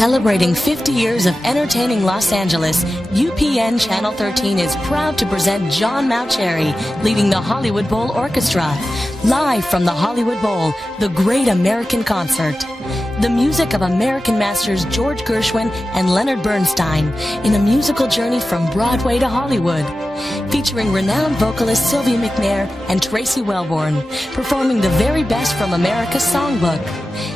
Celebrating 50 years of entertaining Los Angeles, UPN Channel 13 is proud to present John Mauceri leading the Hollywood Bowl Orchestra. Live from the Hollywood Bowl, the Great American Concert. The music of American masters George Gershwin and Leonard Bernstein in a musical journey from Broadway to Hollywood. Featuring renowned vocalist Sylvia McNair and Tracey Welborn, performing the very best from America's songbook.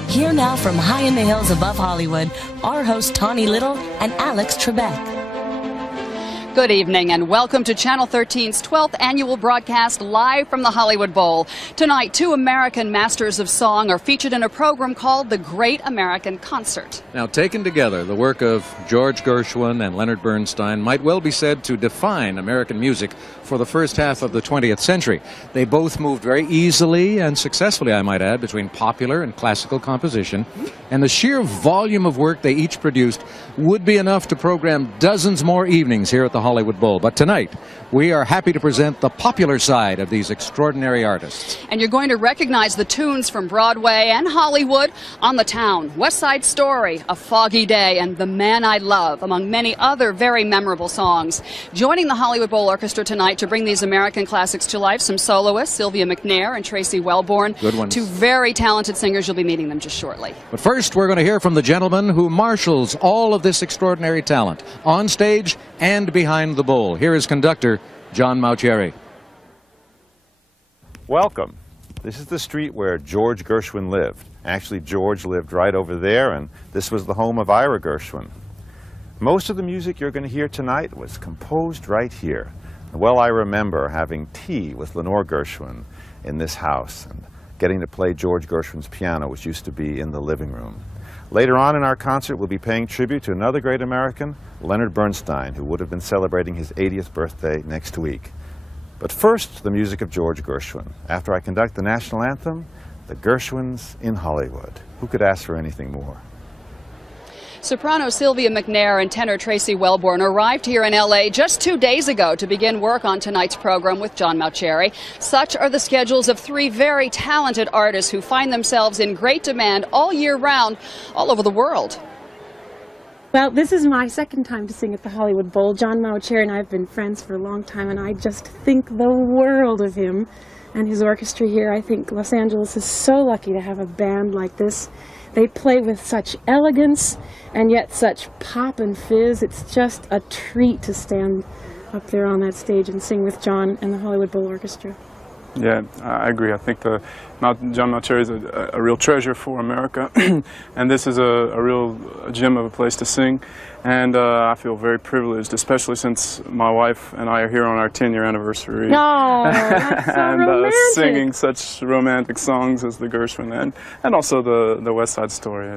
Here now from high in the hills above Hollywood, our hosts Tawny Little and Alex Trebek. Good evening and welcome to Channel 13's 12th annual broadcast live from the Hollywood Bowl. Tonight, two American masters of song are featured in a program called The Great American Concert. Now, taken together, the work of George Gershwin and Leonard Bernstein might well be said to define American music for the first half of the 20th century. They both moved very easily and successfully, I might add, between popular and classical composition, and the sheer volume of work they each produced would be enough to program dozens more evenings here at the Hollywood Bowl. But tonight, we are happy to present the popular side of these extraordinary artists. And you're going to recognize the tunes from Broadway and Hollywood on the Town, West Side Story, A Foggy Day, and The Man I Love, among many other very memorable songs. Joining the Hollywood Bowl Orchestra tonight to bring these American classics to life, some soloists, Sylvia McNair and Tracey Welborn. Good ones. Two very talented singers. You'll be meeting them just shortly. But first, we're going to hear from the gentleman who marshals all of this extraordinary talent, on stage and behind the bowl. Here is conductor John Mauceri. Welcome. This is the street where George Gershwin lived. Actually, George lived right over there, and this was the home of Ira Gershwin. Most of the music you're going to hear tonight was composed right here. Well, I remember having tea with Lenore Gershwin in this house and getting to play George Gershwin's piano, which used to be in the living room. Later on in our concert, we'll be paying tribute to another great American, Leonard Bernstein, who would have been celebrating his 80th birthday next week. But first, the music of George Gershwin. After I conduct the national anthem, the Gershwins in Hollywood. Who could ask for anything more? Soprano Sylvia McNair and tenor Tracey Welborn arrived here in L.A. just 2 days ago to begin work on tonight's program with John Mauceri. Such are the schedules of three very talented artists who find themselves in great demand all year round, all over the world. Well, this is my second time to sing at the Hollywood Bowl. John Mauceri and I have been friends for a long time, and I just think the world of him and his orchestra here. I think Los Angeles is so lucky to have a band like this. They play with such elegance and yet such pop and fizz. It's just a treat to stand up there on that stage and sing with John and the Hollywood Bowl Orchestra. Yeah, I agree. I think John Mauceri is a real treasure for America, and this is a real gem of a place to sing. And I feel very privileged, especially since my wife and I are here on our 10-year anniversary. Oh, that's so and romantic. Singing such romantic songs as the Gershwin and also the West Side Story.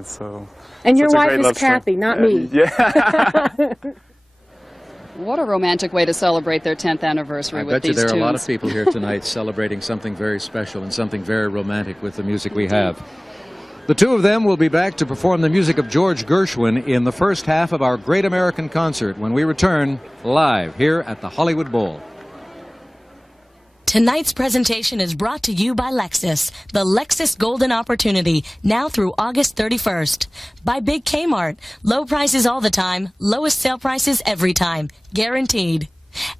And your such a wife great is love story. Kathy, not me. Yeah. What a romantic way to celebrate their 10th anniversary with these tunes. I bet you there are a lot of people here tonight celebrating something very special and something very romantic with the music we have. The two of them will be back to perform the music of George Gershwin in the first half of our Great American Concert when we return live here at the Hollywood Bowl. Tonight's presentation is brought to you by Lexus, the Lexus Golden Opportunity, now through August 31st. By Big Kmart, low prices all the time, lowest sale prices every time, guaranteed.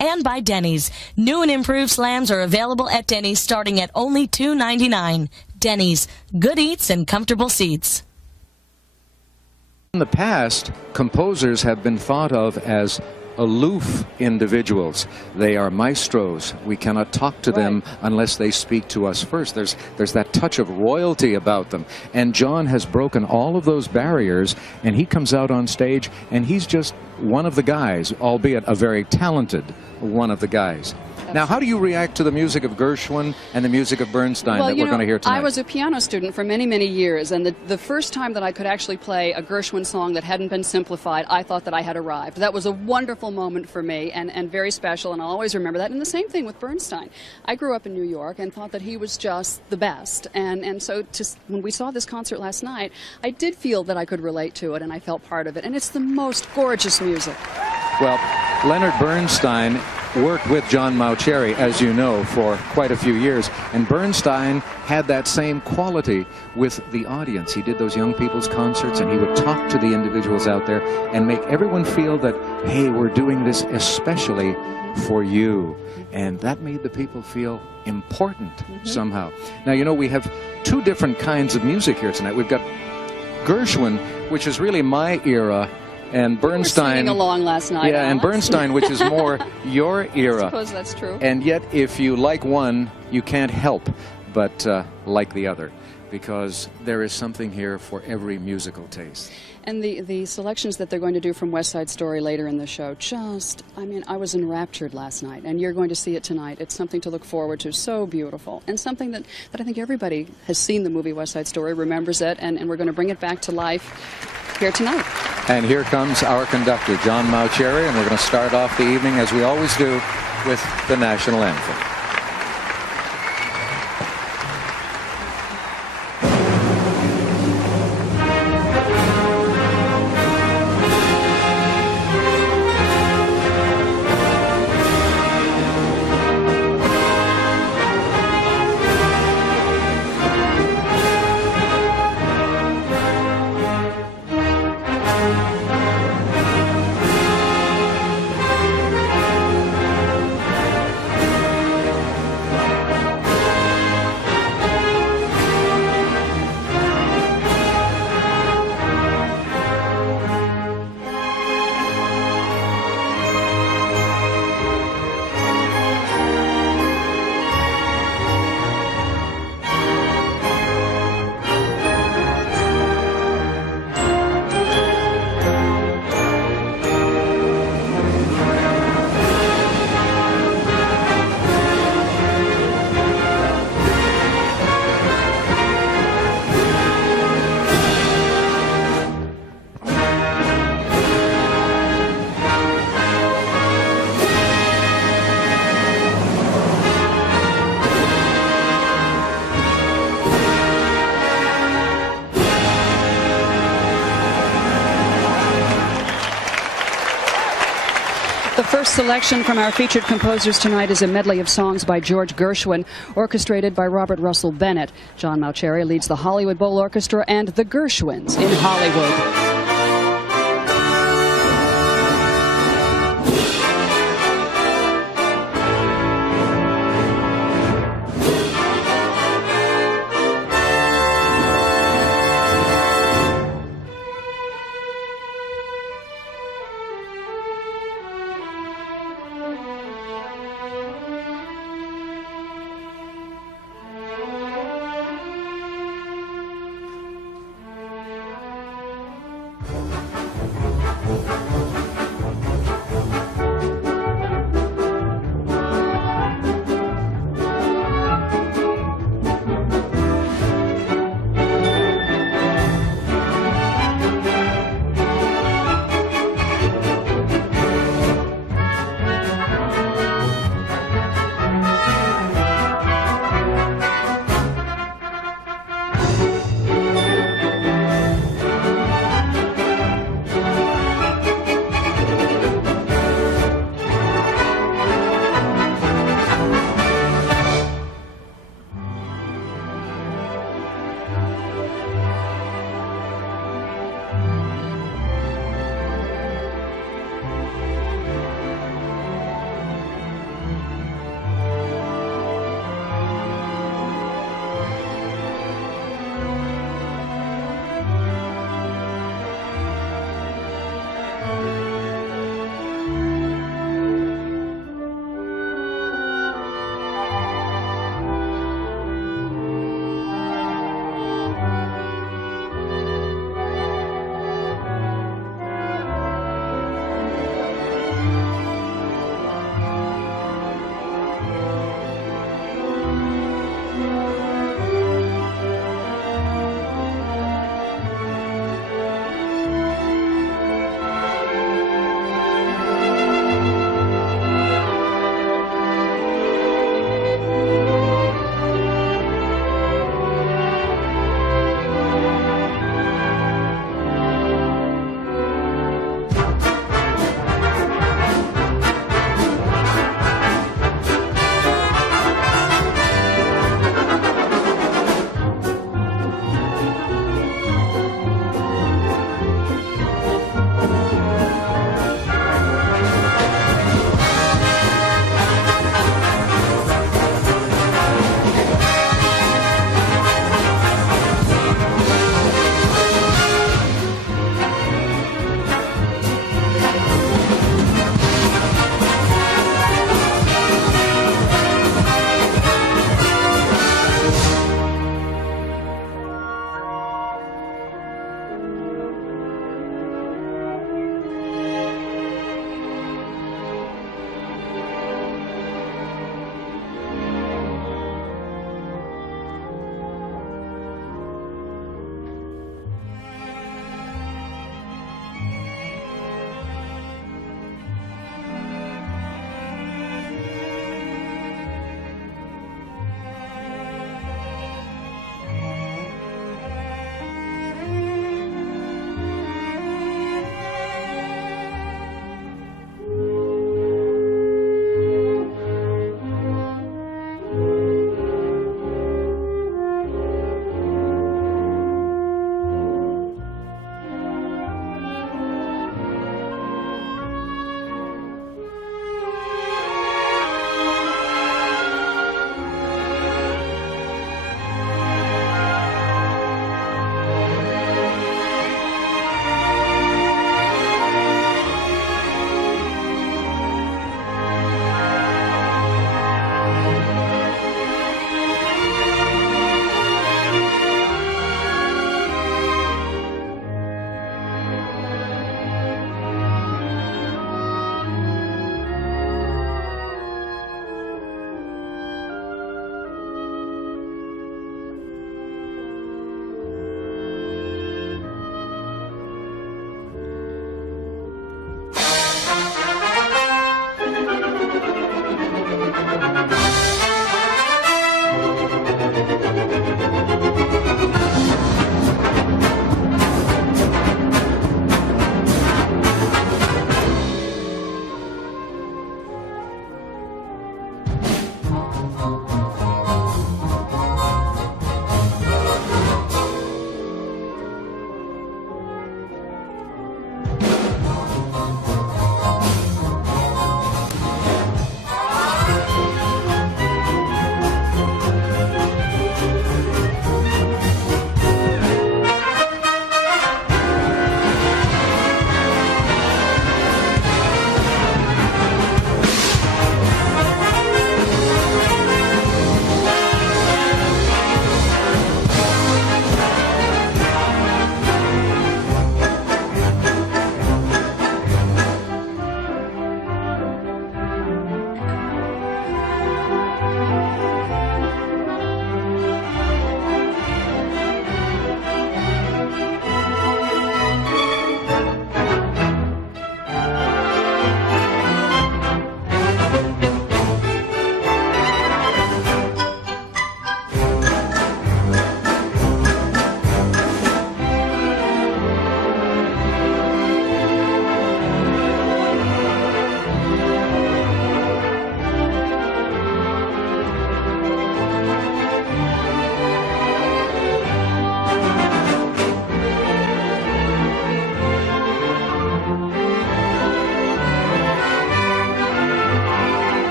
And by Denny's, new and improved slams are available at Denny's starting at only $2.99. Denny's, good eats and comfortable seats. In the past, composers have been thought of as aloof individuals. They are maestros. We cannot talk to them unless they speak to us first. There's that touch of royalty about them. And John has broken all of those barriers, and he comes out on stage, and he's just one of the guys, albeit a very talented one of the guys. Now, how do you react to the music of Gershwin and the music of Bernstein that we're going to hear tonight? I was a piano student for many, many years, and the first time that I could actually play a Gershwin song that hadn't been simplified, I thought that I had arrived. That was a wonderful moment for me and very special, and I'll always remember that. And the same thing with Bernstein. I grew up in New York and thought that he was just the best, and so when we saw this concert last night, I did feel that I could relate to it, and I felt part of it, and it's the most gorgeous music. Well, Leonard Bernstein worked with John Mauceri, as you know, for quite a few years. And Bernstein had that same quality with the audience. He did those young people's concerts, and he would talk to the individuals out there and make everyone feel that, hey, we're doing this especially for you. And that made the people feel important somehow. Now, you know, we have two different kinds of music here tonight. We've got Gershwin, which is really my era, and Bernstein. Singing along last night. Yeah, and Bernstein, which is more your era. I suppose that's true. And yet, if you like one, you can't help but like the other, because there is something here for every musical taste. And the selections that they're going to do from West Side Story later in the show, I mean, I was enraptured last night, and you're going to see it tonight. It's something to look forward to, so beautiful, and something that I think everybody has seen the movie West Side Story, remembers it, and we're going to bring it back to life here tonight. And here comes our conductor, John Mauceri, and we're going to start off the evening, as we always do, with the national anthem. The first selection from our featured composers tonight is a medley of songs by George Gershwin, orchestrated by Robert Russell Bennett. John Mauceri leads the Hollywood Bowl Orchestra and the Gershwins in Hollywood.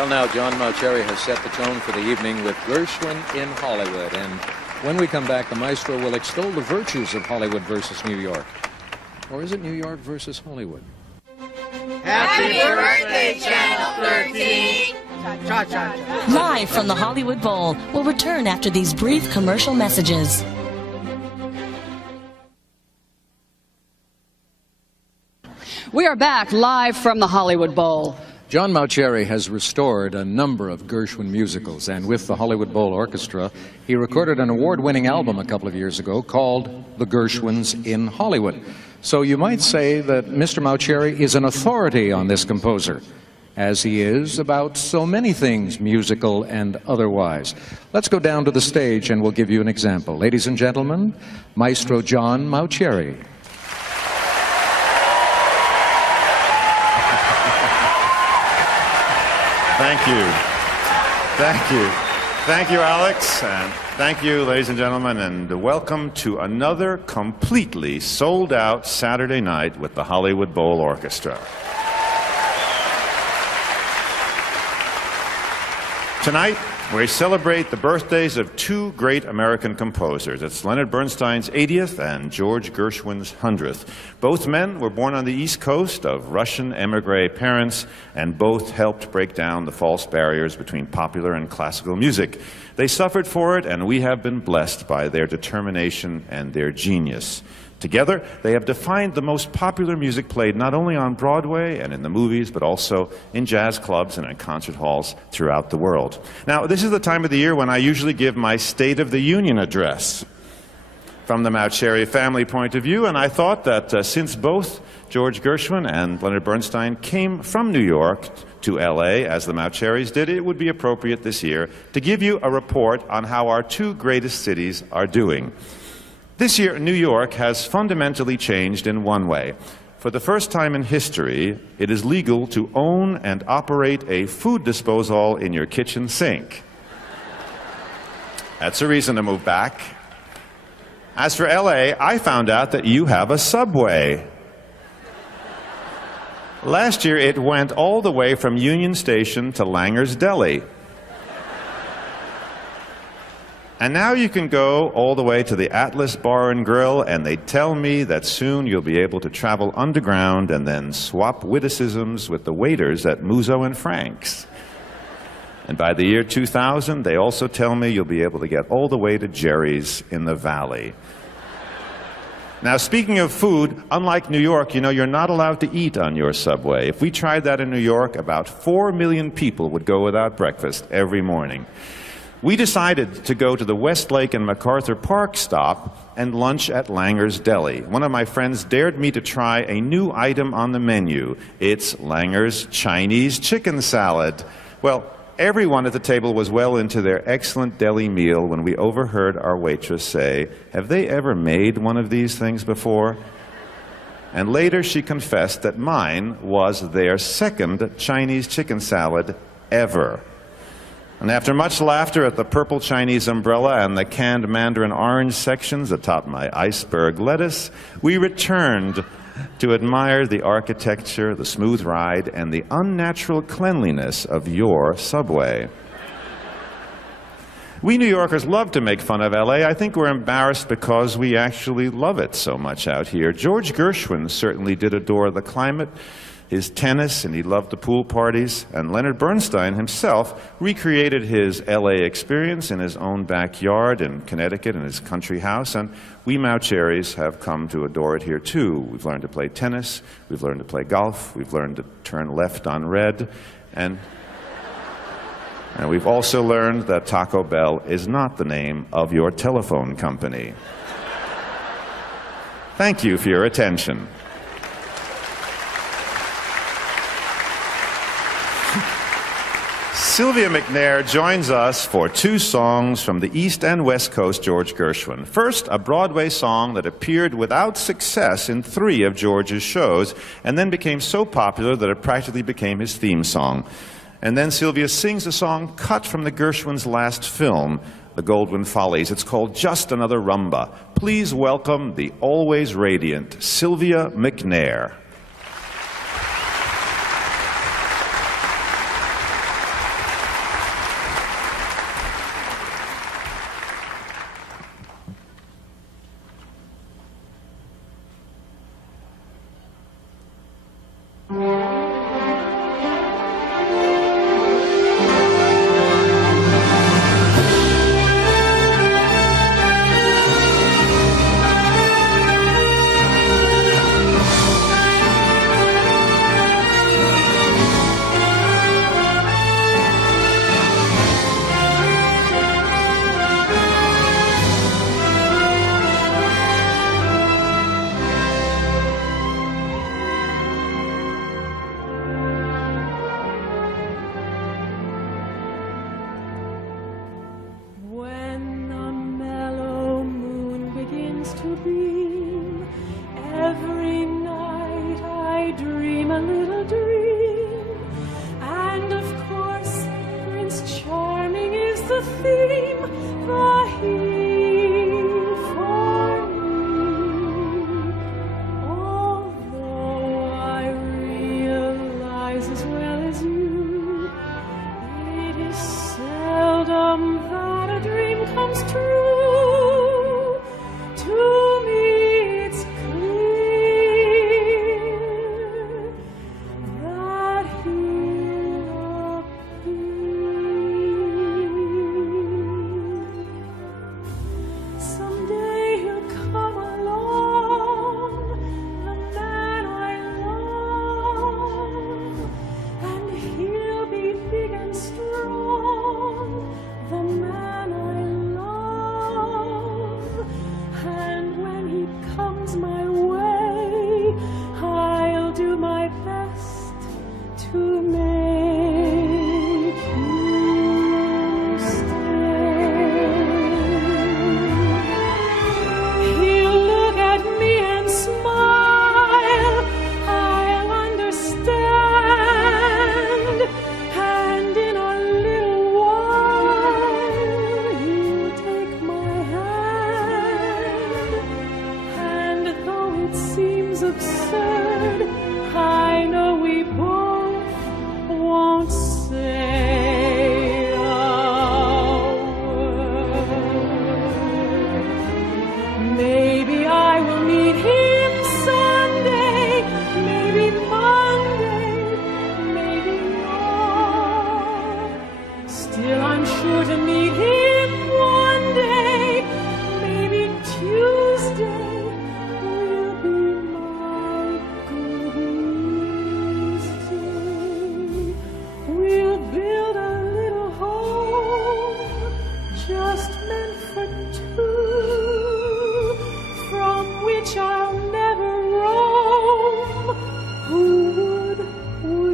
Well, now, John Mauceri has set the tone for the evening with Gershwin in Hollywood. And when we come back, the maestro will extol the virtues of Hollywood versus New York. Or is it New York versus Hollywood? Happy birthday, Channel 13! Live from the Hollywood Bowl, we'll return after these brief commercial messages. We are back live from the Hollywood Bowl. John Mauceri has restored a number of Gershwin musicals, and with the Hollywood Bowl Orchestra, he recorded an award-winning album a couple of years ago called The Gershwins in Hollywood. So you might say that Mr. Mauceri is an authority on this composer, as he is about so many things, musical and otherwise. Let's go down to the stage and we'll give you an example. Ladies and gentlemen, Maestro John Mauceri. Thank you. Thank you. Thank you, Alex. And thank you, ladies and gentlemen, and welcome to another completely sold-out Saturday night with the Hollywood Bowl Orchestra. Tonight, we celebrate the birthdays of two great American composers. It's Leonard Bernstein's 80th and George Gershwin's 100th. Both men were born on the East Coast of Russian émigré parents, and both helped break down the false barriers between popular and classical music. They suffered for it, and we have been blessed by their determination and their genius. Together, they have defined the most popular music played not only on Broadway and in the movies, but also in jazz clubs and in concert halls throughout the world. Now, this is the time of the year when I usually give my State of the Union address from the Mauceri family point of view, and I thought that since both George Gershwin and Leonard Bernstein came from New York to LA, as the Mauceris did, it would be appropriate this year to give you a report on how our two greatest cities are doing. This year, New York has fundamentally changed in one way. For the first time in history, it is legal to own and operate a food disposal in your kitchen sink. That's a reason to move back. As for LA, I found out that you have a subway. Last year, it went all the way from Union Station to Langer's Deli. And now you can go all the way to the Atlas Bar and Grill, and they tell me that soon you'll be able to travel underground and then swap witticisms with the waiters at Muzo and Frank's. And by the year 2000, they also tell me you'll be able to get all the way to Jerry's in the Valley. Now, speaking of food, unlike New York, you know, you're not allowed to eat on your subway. If we tried that in New York, about 4 million people would go without breakfast every morning. We decided to go to the Westlake and MacArthur Park stop and lunch at Langer's Deli. One of my friends dared me to try a new item on the menu. It's Langer's Chinese chicken salad. Well, everyone at the table was well into their excellent deli meal when we overheard our waitress say, "Have they ever made one of these things before?" And later she confessed that mine was their second Chinese chicken salad ever. And after much laughter at the purple Chinese umbrella and the canned mandarin orange sections atop my iceberg lettuce, we returned to admire the architecture, the smooth ride, and the unnatural cleanliness of your subway. We New Yorkers love to make fun of LA. I think we're embarrassed because we actually love it so much out here. George Gershwin certainly did adore the climate, his tennis, and he loved the pool parties. And Leonard Bernstein himself recreated his LA experience in his own backyard in Connecticut in his country house. And we Mauceris have come to adore it here too. We've learned to play tennis, we've learned to play golf, we've learned to turn left on red, and we've also learned that Taco Bell is not the name of your telephone company. Thank you for your attention. Sylvia McNair joins us for two songs from the East and West Coast George Gershwin. First, a Broadway song that appeared without success in 3 of George's shows, and then became so popular that it practically became his theme song. And then Sylvia sings a song cut from the Gershwins' last film, The Goldwyn Follies. It's called Just Another Rhumba. Please welcome the always radiant Sylvia McNair. the theme, the heel for me. Although I realize as well as you, it is seldom that a dream comes true. To me it's clear that he'll appear. Someday he'll come along, the man I love, and he'll be big and strong, the man I love. And when he comes my way, I'll do my best to make you stay. He'll look at me and smile, I'll understand, and in a little while he'll take my hand. And though it seems absurd, I know we both won't say a word. Maybe I will meet him Sunday, maybe Monday, maybe not. Still I'm sure to meet him one day, maybe Tuesday will be my good news day. We'll build a little home just meant for two, from which I'll never roam. Who would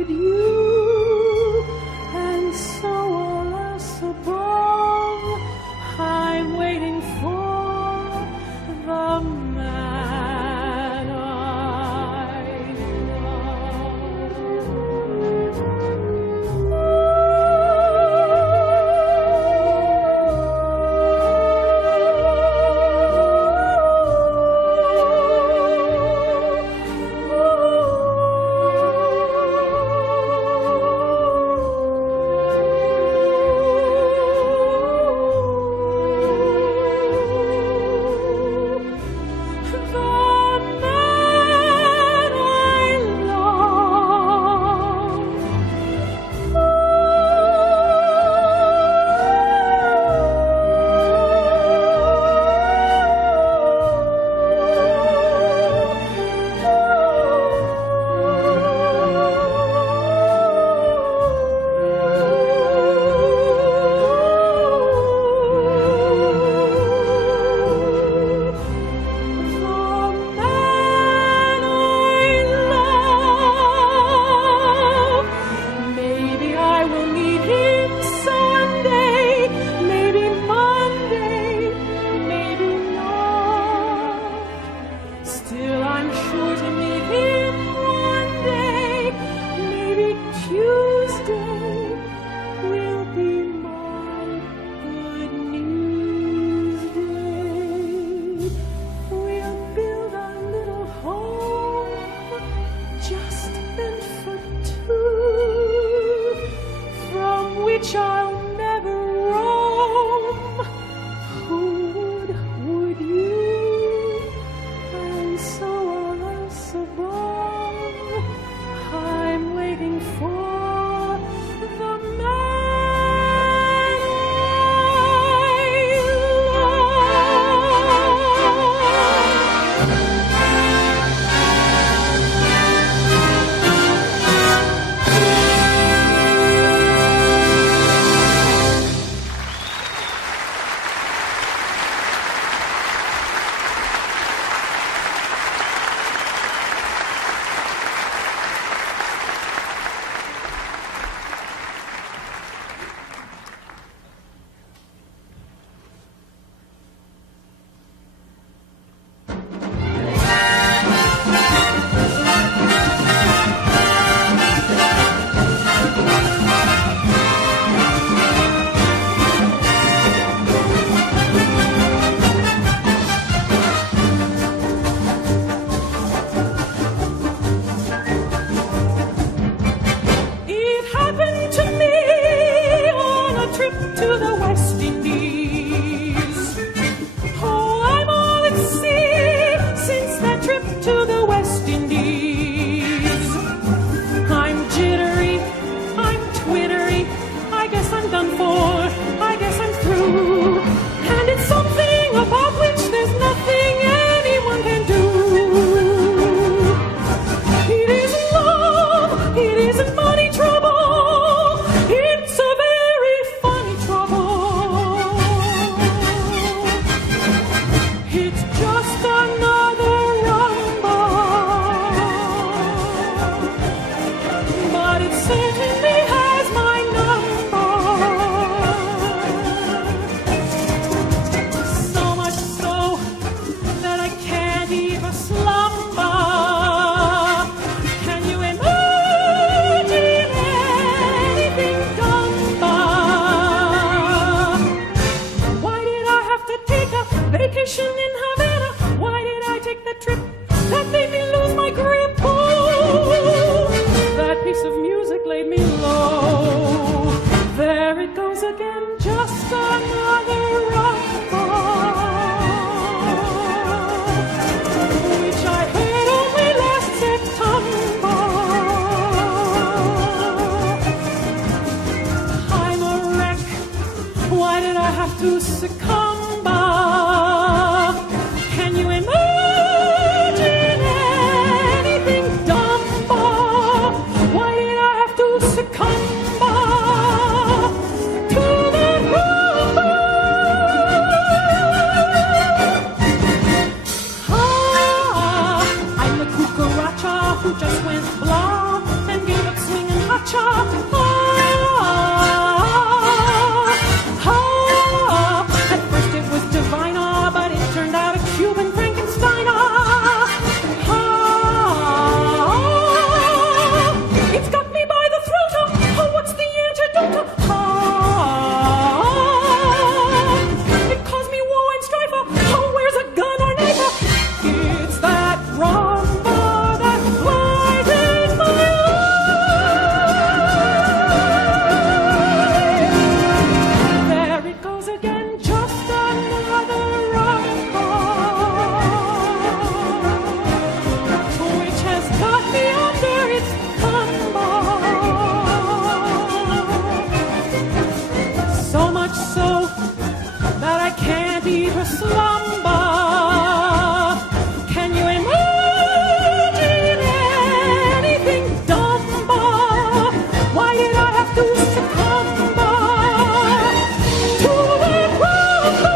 you? And so all else above, I'm waiting for the man I to the West Indies. Oh, I'm all at sea since that trip to the West Indies. I'm jittery, I'm twittery, I guess I'm done for, I guess I'm through. And it's something about which there's nothing anyone can do. It isn't love, it isn't money trouble, it's a very funny trouble. It's just another rumba, but it certainly has my number. So much so that I can't even slumber. Can you imagine anything dumber? Why did I have to take a vacation in Havana? Why did I take the trip that made me lose my grip? Oh, that piece of music laid me low. There it goes again, just another rumba, which I heard only last September. I'm a wreck. Why did I have to succumb? Can you imagine anything dumber? Why did I have to succumb to that rumba? I'm the cucaracha who just went blah and gave up swinging ha-cha. At first it was divine, but it turned out a Cuban Frankenstein. It's got me by the throat. Oh, what's the antidote? It caused me woe and strife. Oh, where's a gun or knife? It's that rumba that lighted my life. There it goes again, just another rumba, which has got me under its thumb. So much so that I can't even slumber. Can you imagine anything dumber? Why did I have to succumb to that rumba?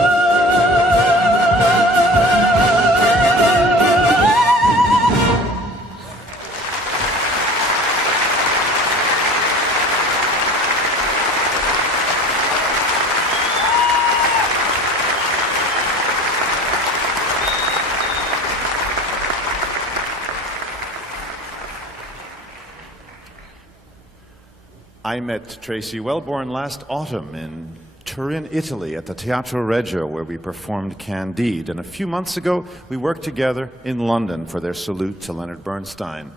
I met Tracey Welborn last autumn in Turin, Italy, at the Teatro Regio, where we performed Candide. And a few months ago, we worked together in London for their salute to Leonard Bernstein.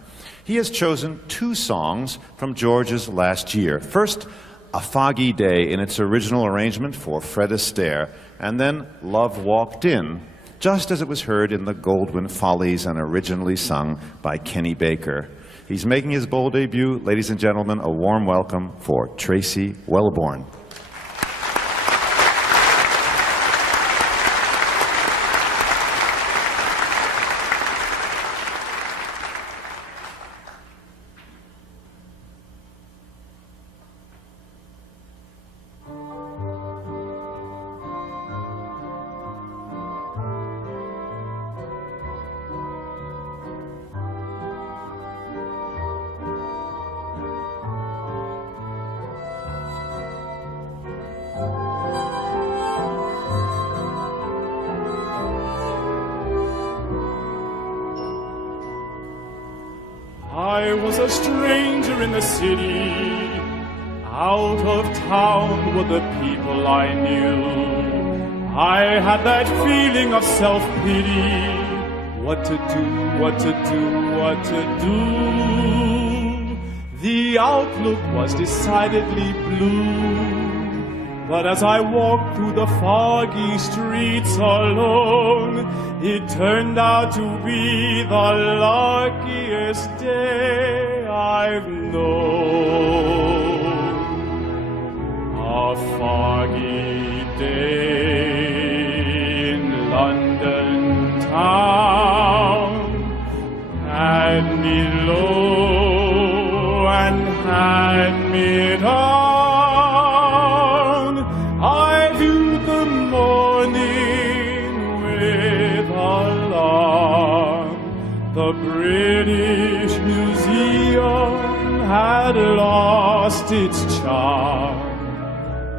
He has chosen two songs from George's last year. First, A Foggy Day in its original arrangement for Fred Astaire, and then Love Walked In, just as it was heard in the Goldwyn Follies and originally sung by Kenny Baker. He's making his bold debut. Ladies and gentlemen, a warm welcome for Tracey Welborn. I was a stranger in the city, out of town with the people I knew. I had that feeling of self-pity, what to do, what to do, what to do. The outlook was decidedly blue, But as I walked through the foggy streets alone, it turned out to be the luckiest day I've known. A foggy day in London town had me low and had me down. I viewed the morning with alarm. The British Museum had lost its charm.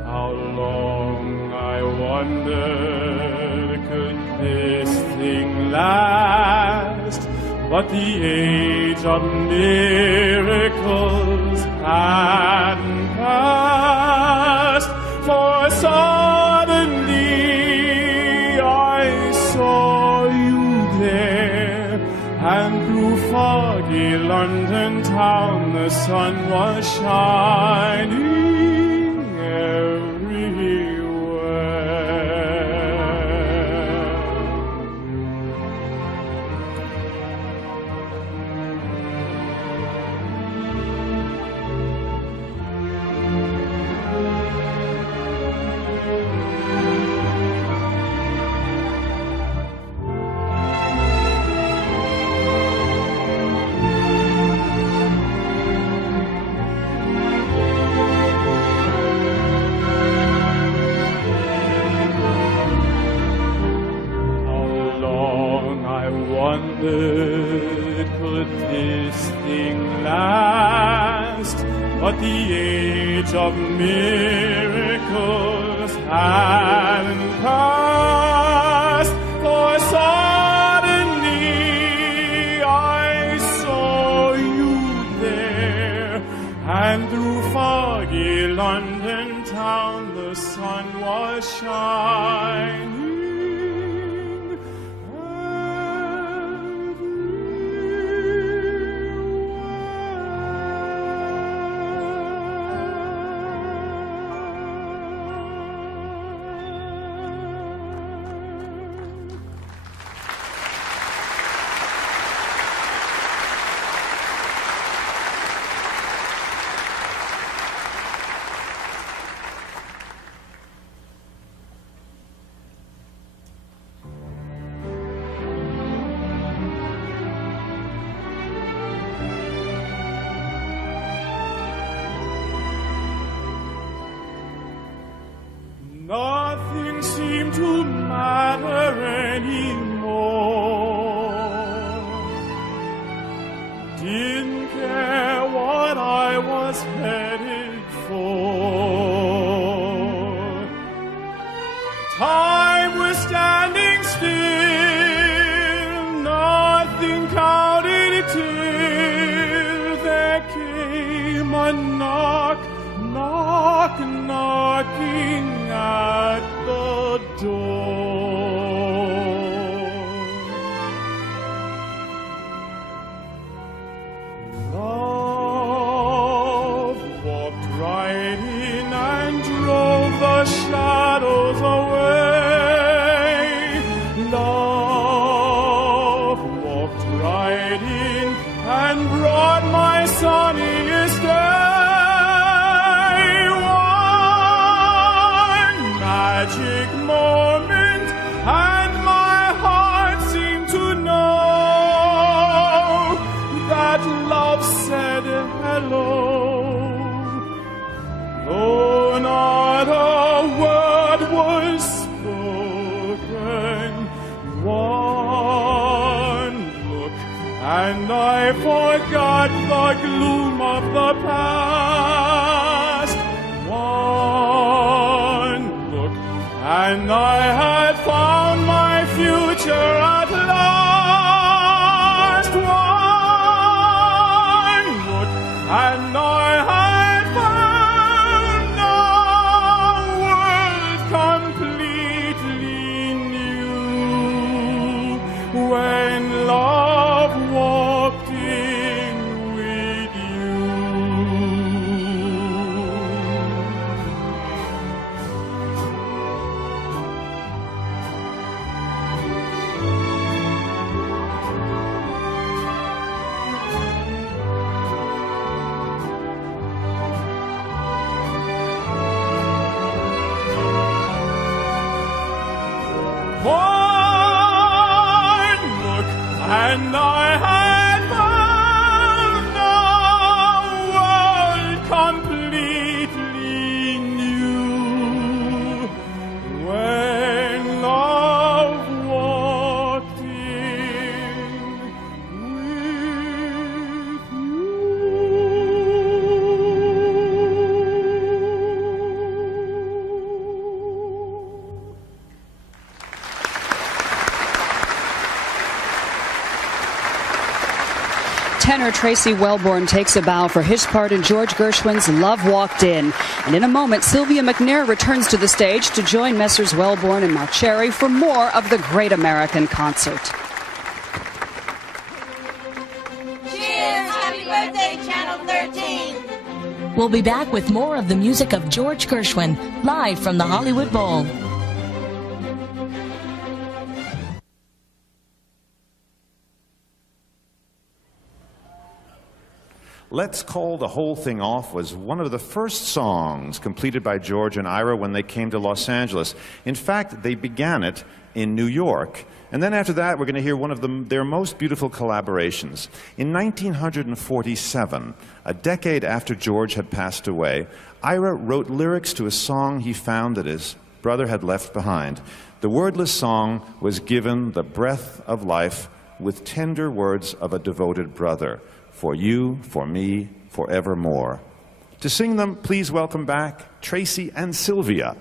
How long, I wondered, could this thing last? But the age of miracles hadn't passed. For suddenly I saw you there, and through foggy London town the sun was shining everywhere. Could this thing last? But the age of miracles hadn't passed. For suddenly I saw you there, and through foggy London town the sun was shining. Nothing seemed to matter anymore. Didn't care what I was headed for. Time was standing still, nothing counted till there came a knock, knocking at the door. Love walked right in and drove the shadows away. Love walked right in and brought my sunniest day. Magic moment, and my heart seemed to know that love said hello. Though not a word was spoken, one look, and I forgot the gloom of the past. One look, and I had found my future at last. One look, and I had found a world completely new. When love walked in with you. and I had found a world completely new when love walked in with you. Tenor Tracey Welborn takes a bow for his part in George Gershwin's Love Walked In. And in a moment, Sylvia McNair returns to the stage to join Messrs. Welborn and Mauceri for more of the Great American Concert. Cheers! Happy birthday, Channel 13! We'll be back with more of the music of George Gershwin, live from the Hollywood Bowl. Let's Call the Whole Thing Off was one of the first songs completed by George and Ira when they came to Los Angeles. In fact, they began it in New York. And then after that, we're going to hear one of their most beautiful collaborations. In 1947, a decade after George had passed away, Ira wrote lyrics to a song he found that his brother had left behind. The wordless song was given the breath of life with tender words of a devoted brother. For you, for me, forevermore. To sing them, please welcome back Tracey and Sylvia.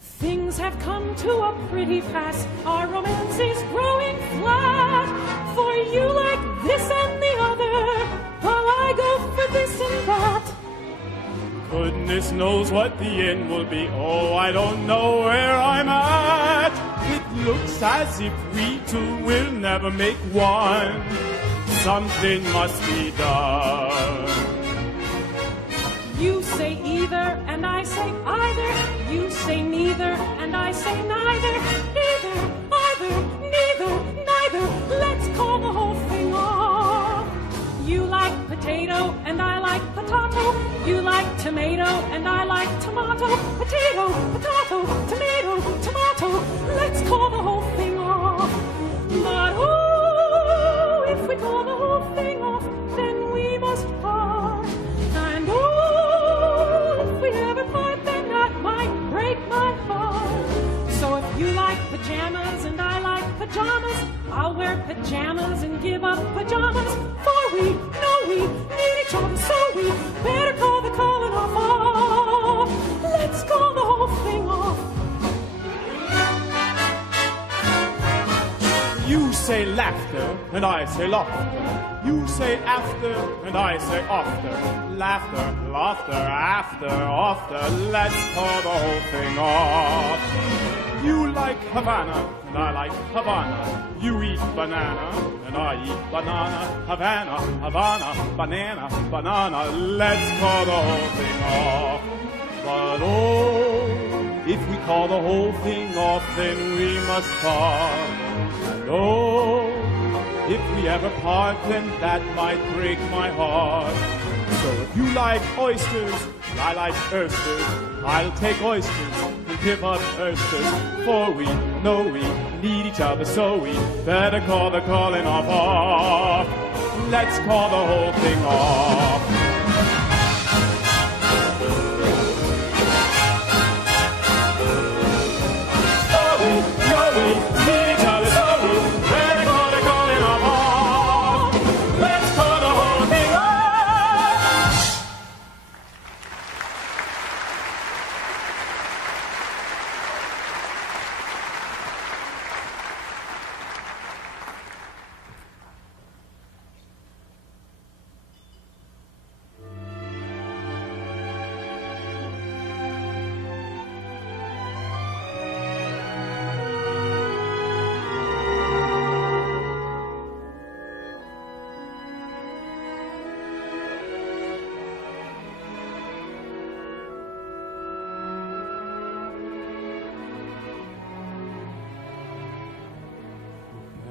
Things have come to a pretty pass. Our romance is growing flat. For you like this and the other, while I go for this and that. Goodness knows what the end will be. Oh, I don't know where I'm at. It looks as if we two will never make one. Something must be done. You say either, and I say either. You say neither, and I say neither. Either, either, neither, neither. Let's call the whole thing off. You like potato, and I like potato. You like tomato, and I like tomato. Potato, potato, tomato, tomato. Let's call the whole thing off. But oh, if we call the whole thing off, then we must part. And oh, if we ever part, then that might break my heart. So if you like pajamas and I like pajamas, I'll wear pajamas and give up pajamas. For we know we need each other, so we better call the calling off. Let's call the whole thing off. You say laughter, and I say laughter. You say after, and I say after. Laughter, laughter, after, after. Let's call the whole thing off. You like Havana, and I like Havana. You eat banana, and I eat banana. Havana, Havana, banana, banana. Let's call the whole thing off. But oh, if we call the whole thing off, then we must part. And oh, if we ever part, then that might break my heart. So if you like oysters, and I like oysters, I'll take oysters and give up oysters. For we know we need each other, so we better call the calling off. Let's call the whole thing off.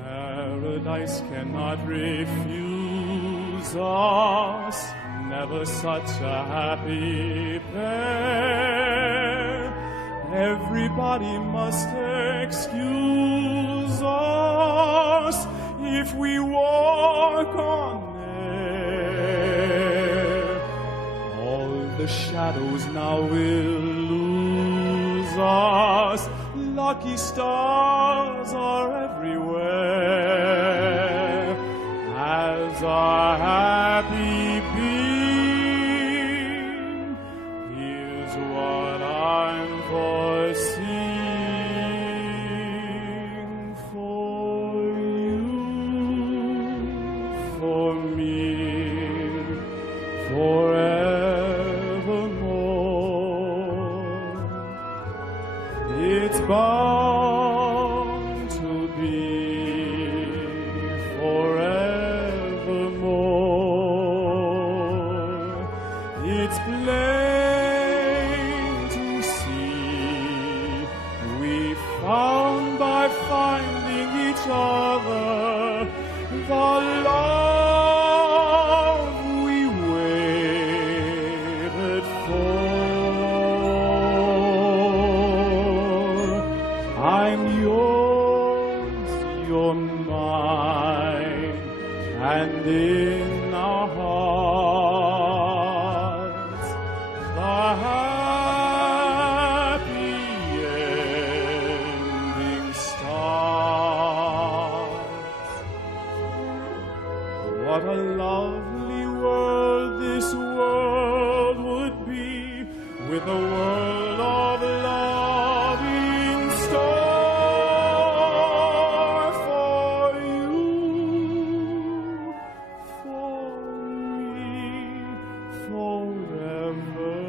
Paradise cannot refuse us. never such a happy pair. Everybody must excuse us if we walk on air. All the shadows now will lose us. Lucky stars are everywhere as our happy beam. Here's what I'm foreseeing for you, for me, forevermore. It's bound to be forevermore. It's plain to see we found by finding each other the love we waited for. I'm yours, you're mine, and in our hearts the happy ending starts. What a lovely world this world would be with a world of love in store for you, for me, forevermore.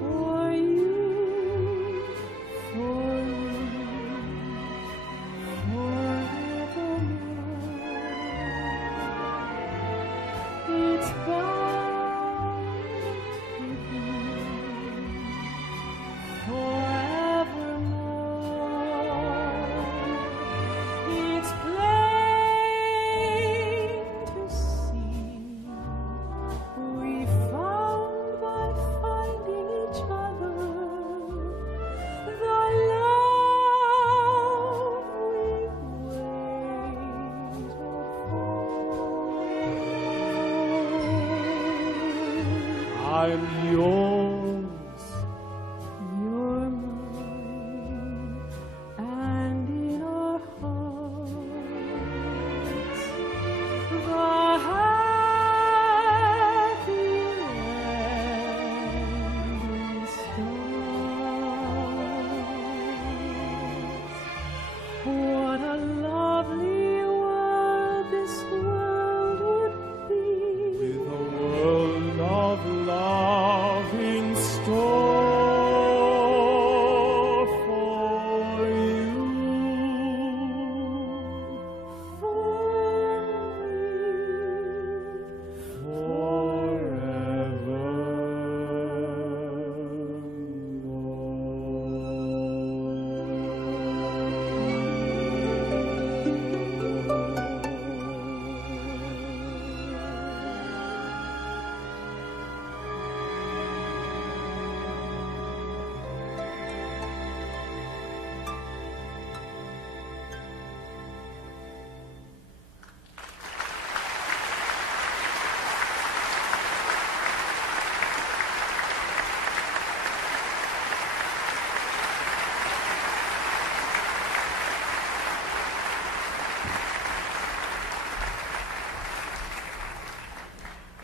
For you, for me, forevermore. It's bound to be forevermore. It's plain to see we found by finding each other the love we waited for. I'm yours, You're mine, and in our hearts the happy ending starts. What a lovely world this world would be with a world of love in store for you,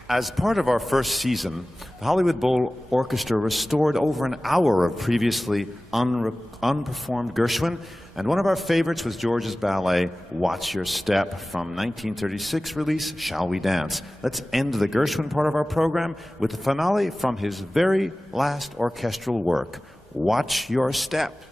As part of our first season, the Hollywood Bowl Orchestra restored over an hour of previously unperformed Gershwin, and one of our favorites was George's ballet, Watch Your Step, from 1936 release, Shall We Dance? Let's end the Gershwin part of our program with the finale from his very last orchestral work, Watch Your Step.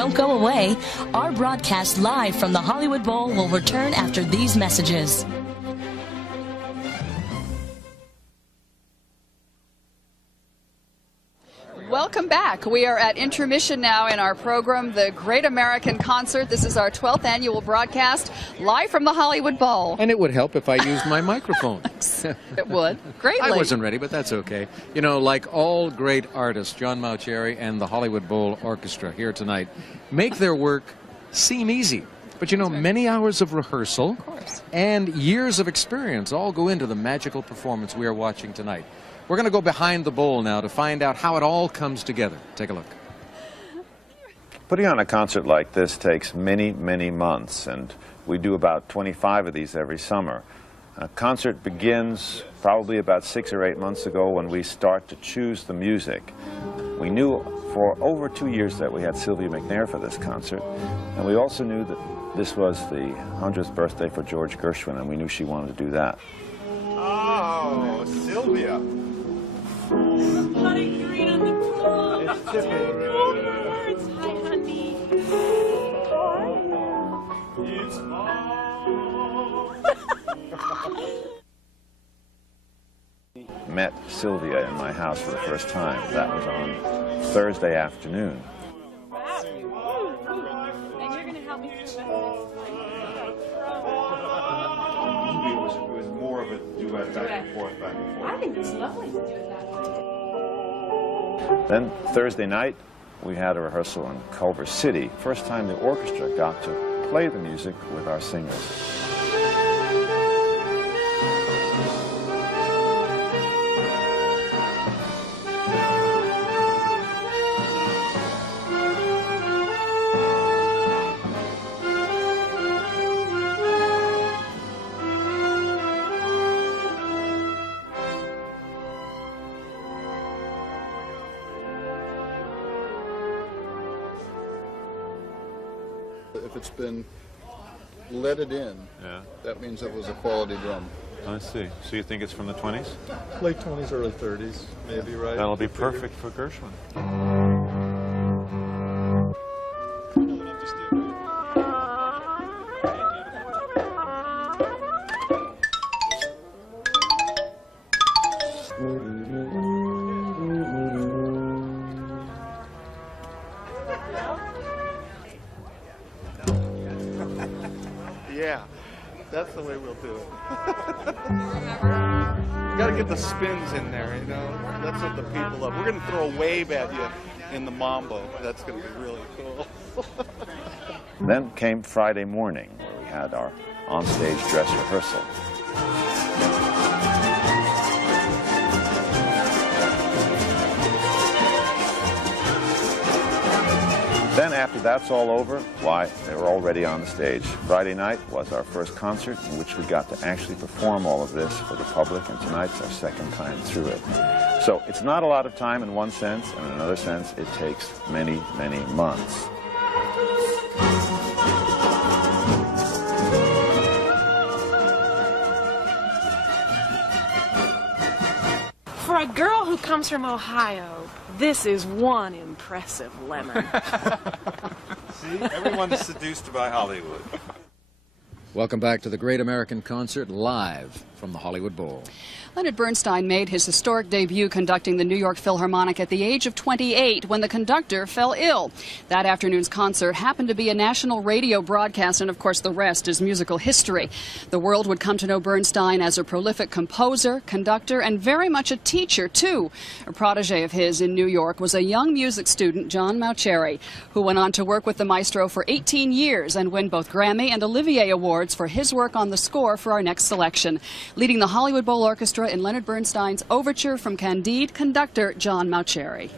don't go away. Our broadcast live from the Hollywood Bowl will return after these messages. Welcome back. We are at intermission now in our program, The Great American Concert. This is our 12th annual broadcast, live from the Hollywood Bowl. And it would help if I used my microphone. It would. Greatly. I wasn't ready, but that's okay. You know, like all great artists, John Mauceri and the Hollywood Bowl Orchestra here tonight make their work seem easy. But you know, many hours of rehearsal and years of experience all go into the magical performance we are watching tonight. We're going to go behind the bowl now to find out how it all comes together. Take a look. Putting on a concert like this takes many, many months, and we do about 25 of these every summer. A concert begins probably about 6 or 8 months ago when we start to choose the music. We knew for over 2 years that we had Sylvia McNair for this concert, and we also knew that this was the 100th birthday for George Gershwin, and we knew she wanted to do that. Oh, Sylvia. Honey, green on the pool. It's tipping. Hi, honey. Met Sylvia in my house for the first time. That was on Thursday afternoon. And you're going to help me through It was more of a duet, back and forth, back and forth. I think it's lovely to do it that way. Then Thursday night, we had a rehearsal in Culver City. First time the orchestra got to play the music with our singers. If it's been leaded in, that means it was a quality drum. I see. So you think it's from the 20s? Late 20s, early 30s, maybe, right? That'll be perfect for Gershwin. Yeah, that's the way we'll do it. You gotta get the spins in there, you know? That's what the people love. We're gonna throw a wave at you in the Mambo. That's gonna be really cool. Then came Friday morning, where we had our onstage dress rehearsal. Then after that's all over, why, they were already on the stage. Friday night was our first concert in which we got to actually perform all of this for the public, and tonight's our second time through it. So it's not a lot of time in one sense, and in another sense, it takes many, many months. For a girl who comes from Ohio, this is one impressive lemon. See, everyone's seduced by Hollywood. Welcome back to the Great American Concert, live from the Hollywood Bowl. Leonard Bernstein made his historic debut conducting the New York Philharmonic at the age of 28 when the conductor fell ill. That afternoon's concert happened to be a national radio broadcast, and of course the rest is musical history. The world would come to know Bernstein as a prolific composer, conductor, and very much a teacher, too. A protege of his in New York was a young music student, John Mauceri, who went on to work with the maestro for 18 years and win both Grammy and Olivier Awards for his work on the score for our next selection. Leading the Hollywood Bowl Orchestra in Leonard Bernstein's Overture from Candide, conductor John Mauceri.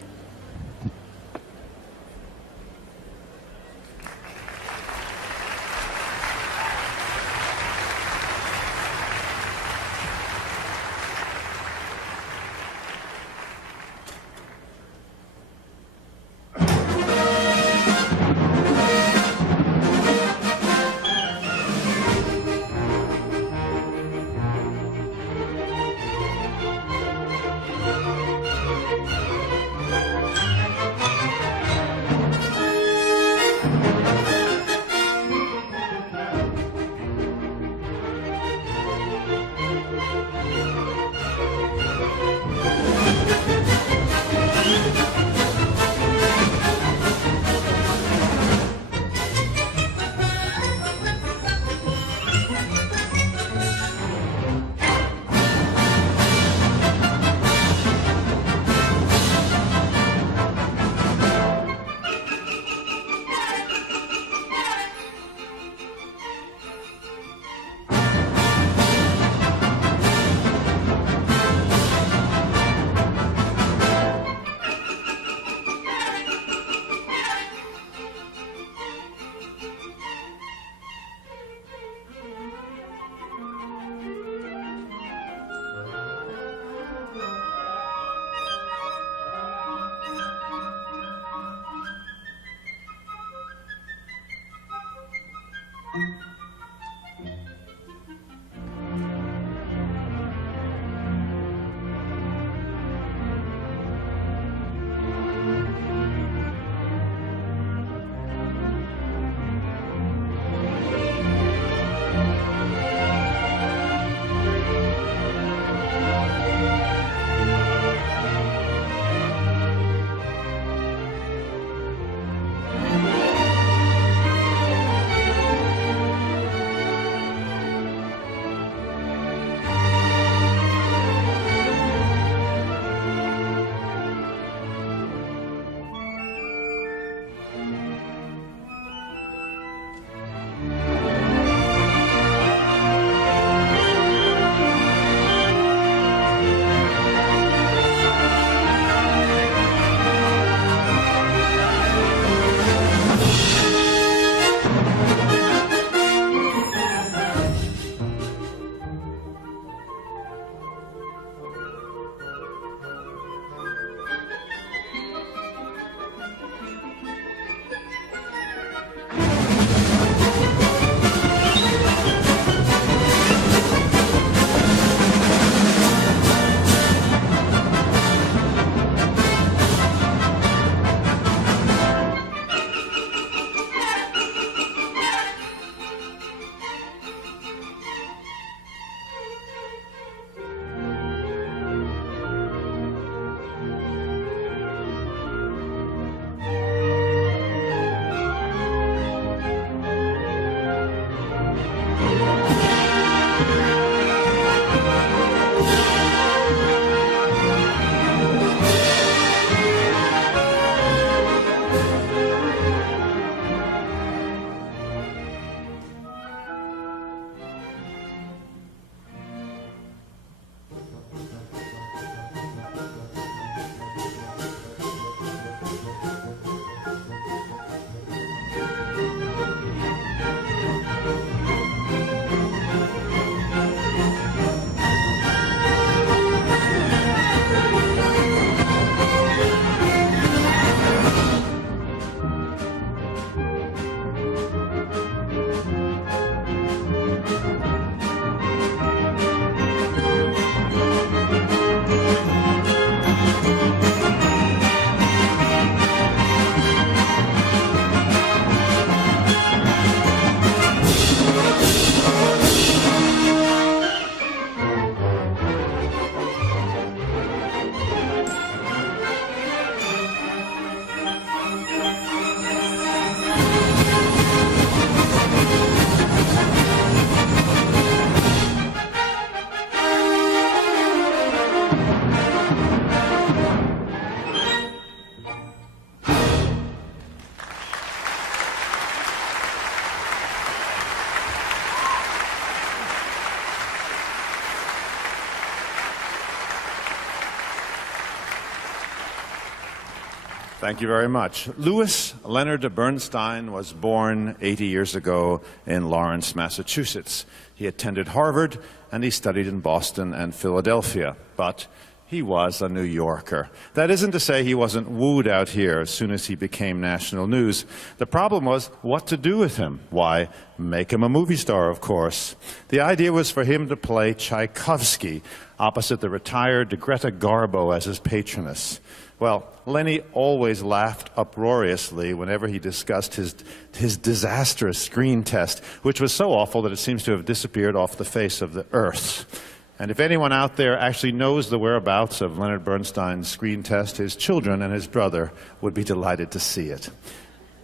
Thank you very much. Louis Leonard Bernstein was born 80 years ago in Lawrence, Massachusetts. He attended Harvard and he studied in Boston and Philadelphia, but he was a New Yorker. That isn't to say he wasn't wooed out here as soon as he became national news. The problem was what to do with him. Why, make him a movie star, of course. The idea was for him to play Tchaikovsky opposite the retired Greta Garbo as his patroness. Well, Lenny always laughed uproariously whenever he discussed his disastrous screen test, which was so awful that it seems to have disappeared off the face of the earth. And if anyone out there actually knows the whereabouts of Leonard Bernstein's screen test, his children and his brother would be delighted to see it.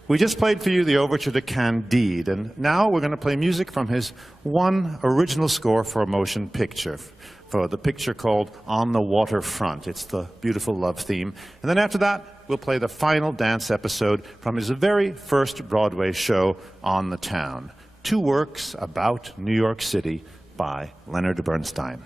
We just played for you the Overture to Candide, and now we're going to play music from his one original score for a motion picture, for the picture called On the Waterfront. It's the beautiful love theme. And then after that, we'll play the final dance episode from his very first Broadway show, On the Town. Two works about New York City by Leonard Bernstein.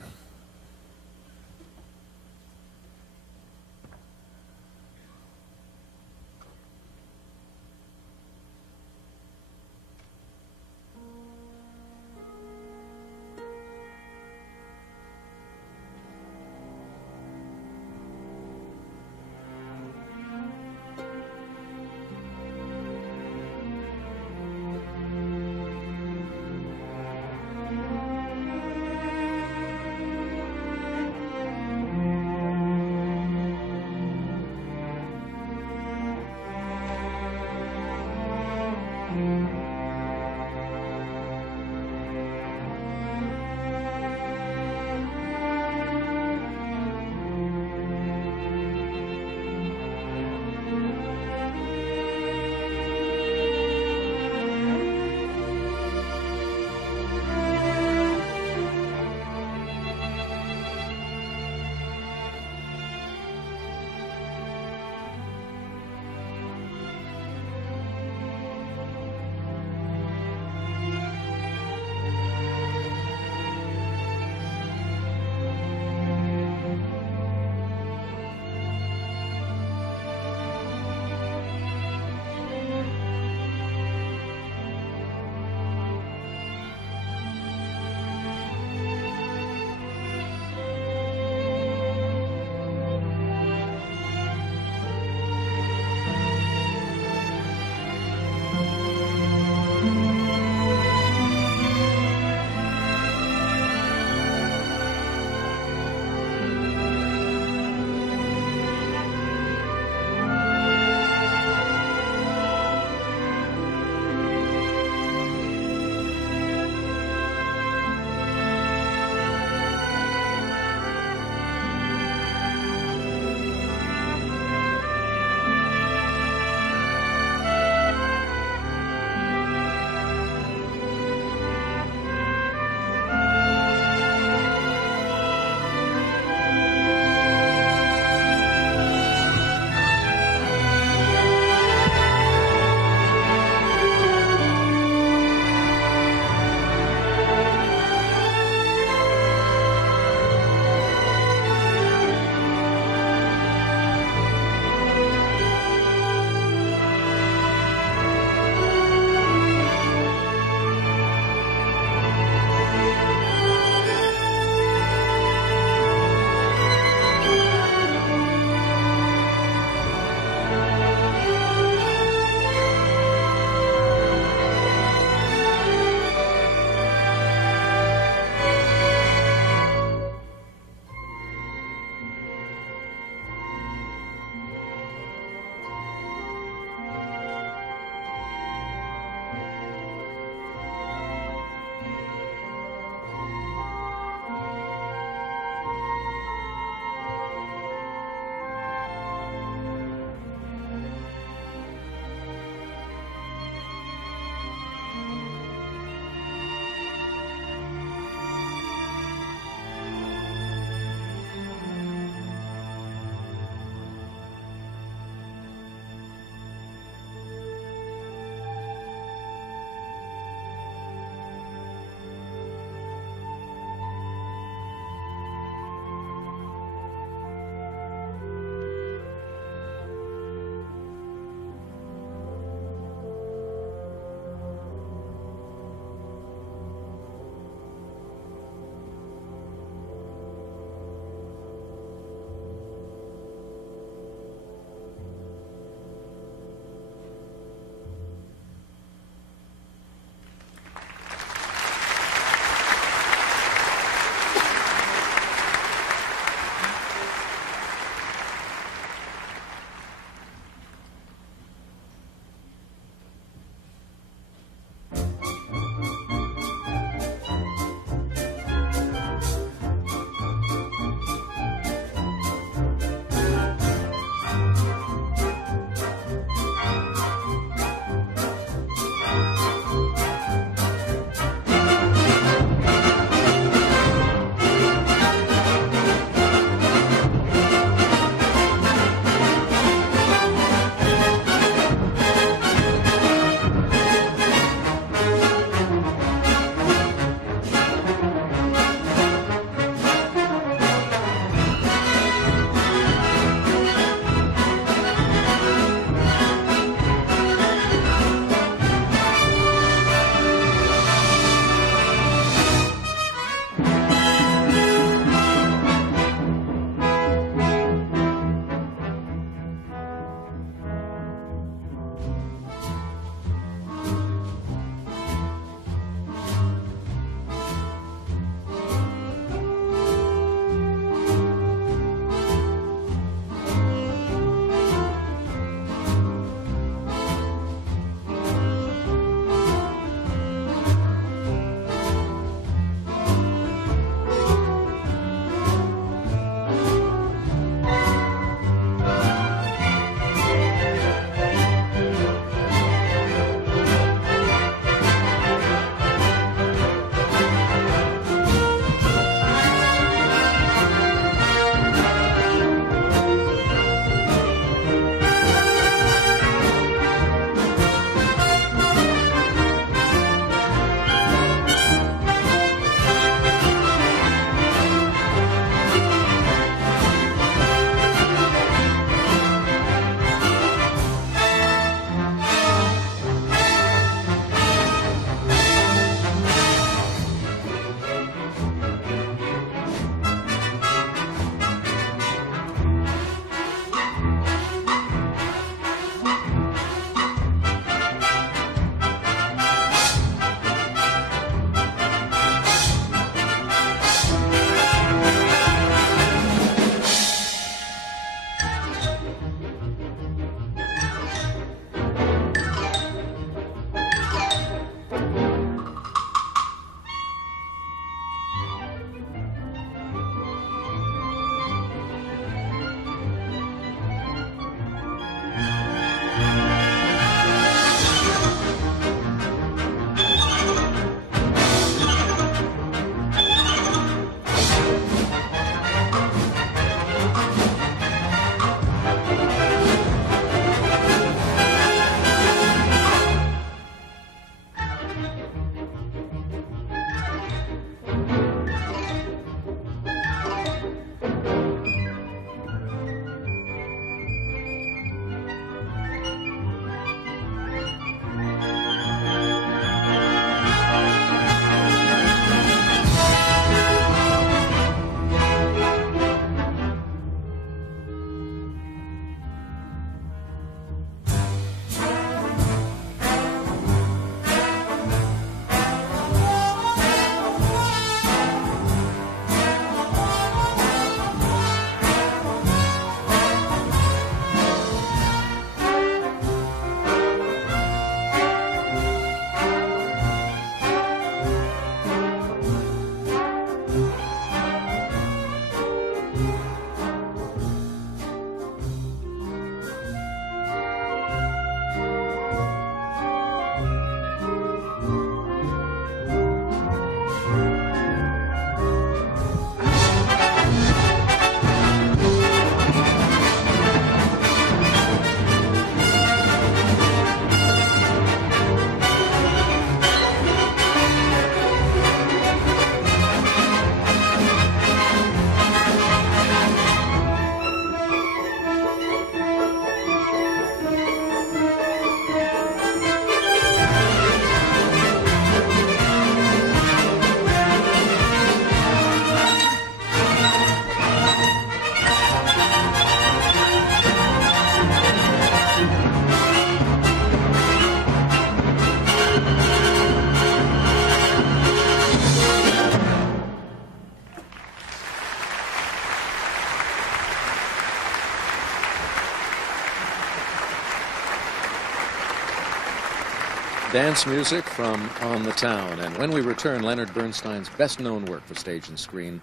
Dance music from On the Town. And when we return, Leonard Bernstein's best-known work for stage and screen,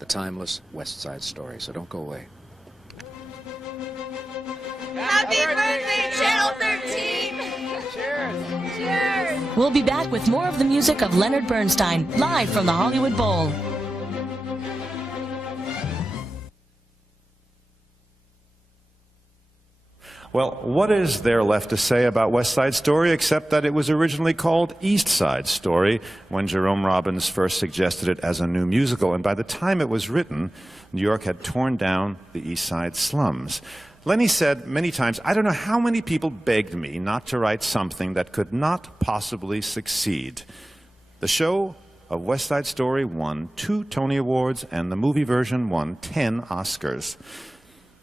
the timeless West Side Story. So don't go away. Happy birthday, Channel 13! Cheers! Cheers! We'll be back with more of the music of Leonard Bernstein, live from the Hollywood Bowl. Well, what is there left to say about West Side Story except that it was originally called East Side Story when Jerome Robbins first suggested it as a new musical, and by the time it was written, New York had torn down the East Side slums. Lenny said many times, "I don't know how many people begged me not to write something that could not possibly succeed." The show of West Side Story won 2 Tony Awards, and the movie version won 10 Oscars.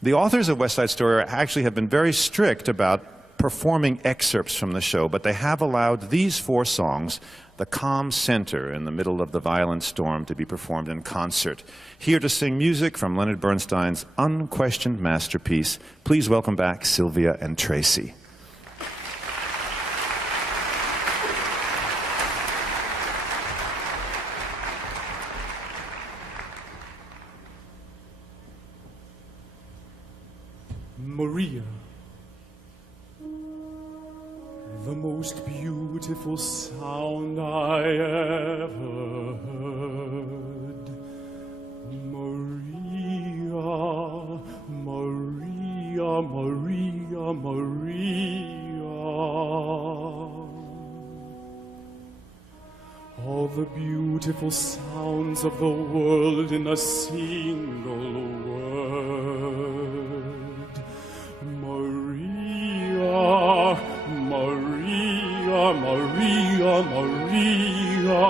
The authors of West Side Story actually have been very strict about performing excerpts from the show, but they have allowed these 4 songs, the calm center in the middle of the violent storm, to be performed in concert. Here to sing music from Leonard Bernstein's unquestioned masterpiece, please welcome back Sylvia and Tracey. Maria, the most beautiful sound I ever heard. Maria, Maria, Maria, Maria. All the beautiful sounds of the world in a single word. Maria, Maria, Maria, Maria,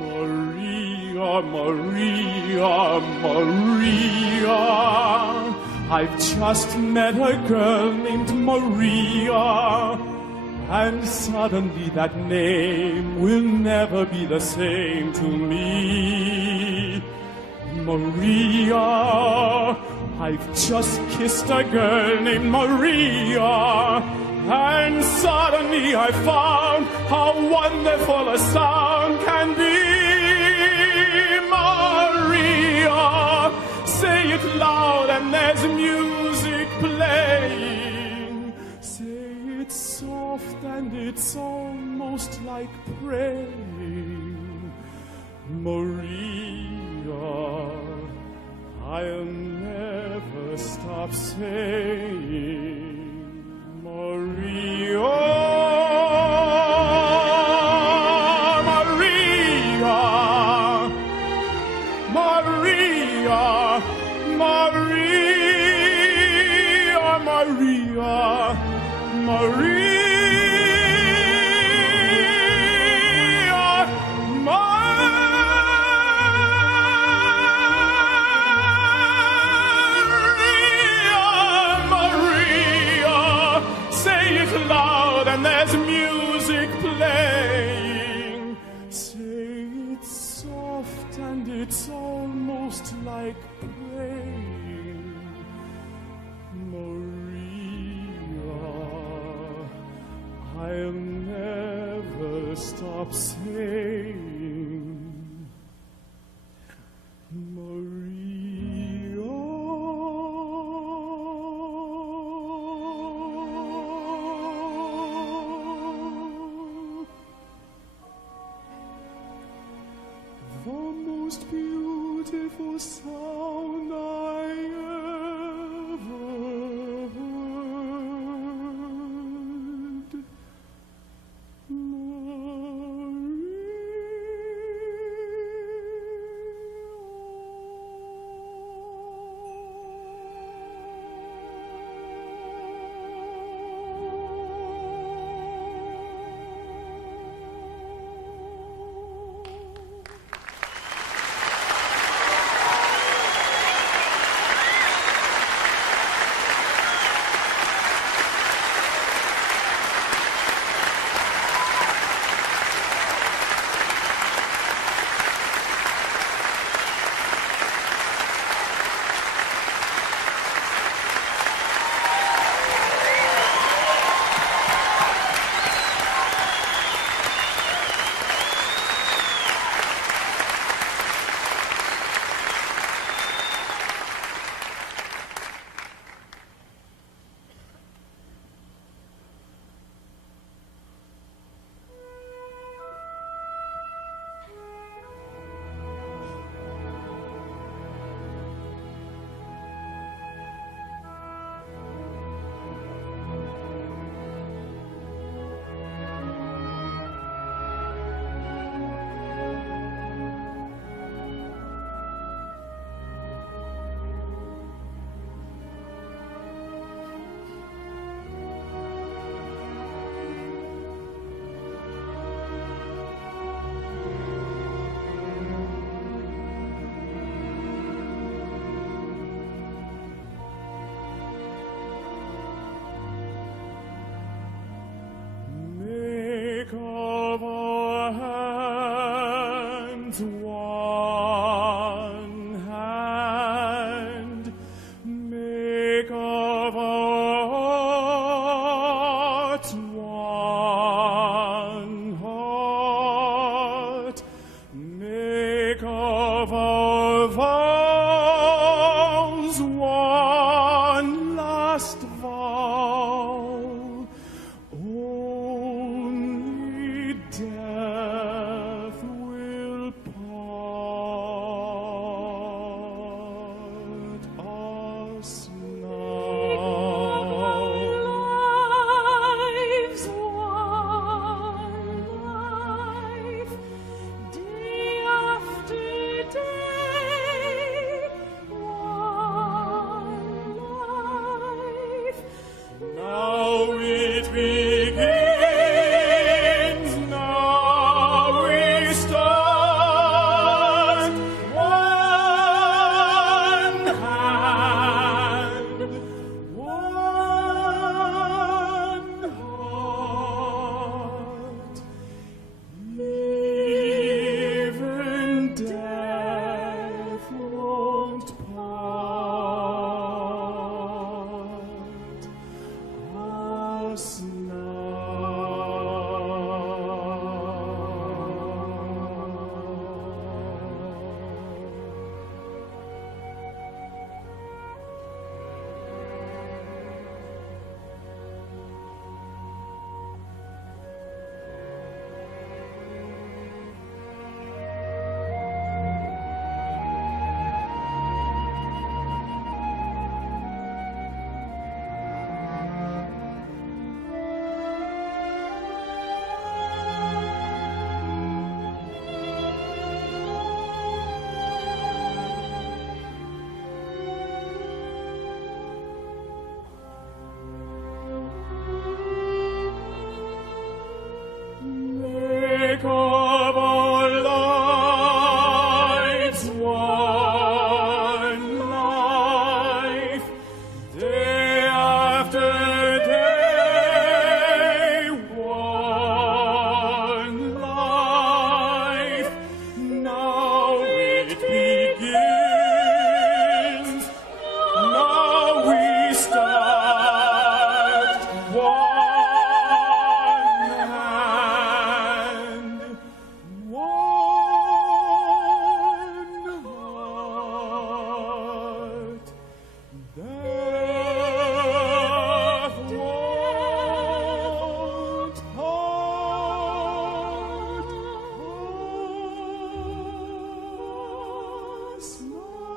Maria, Maria, Maria. I've just met a girl named Maria, and suddenly that name will never be the same to me. Maria, I've just kissed a girl named Maria, and suddenly I found how wonderful a sound can be. Maria, say it loud and there's music playing. Say it soft and it's almost like praying. Maria, I'll never stop saying Maria, Maria, Maria, Maria, Maria, Maria. And there's music playing. Say it's soft and it's almost like praying. Maria, I'll never stop saying Maria. Beautiful sound I ever heard. hands, one hand, make of our hearts one heart, make of our vows one last vow. Only death will part us now. Lives one life, day after day, one life. Now it begins, now we start. One hand, one heart. Even death won't part us make of our lives one life, day after day, one life. Now it begins, now we start. One hand, one heart. Death won't part us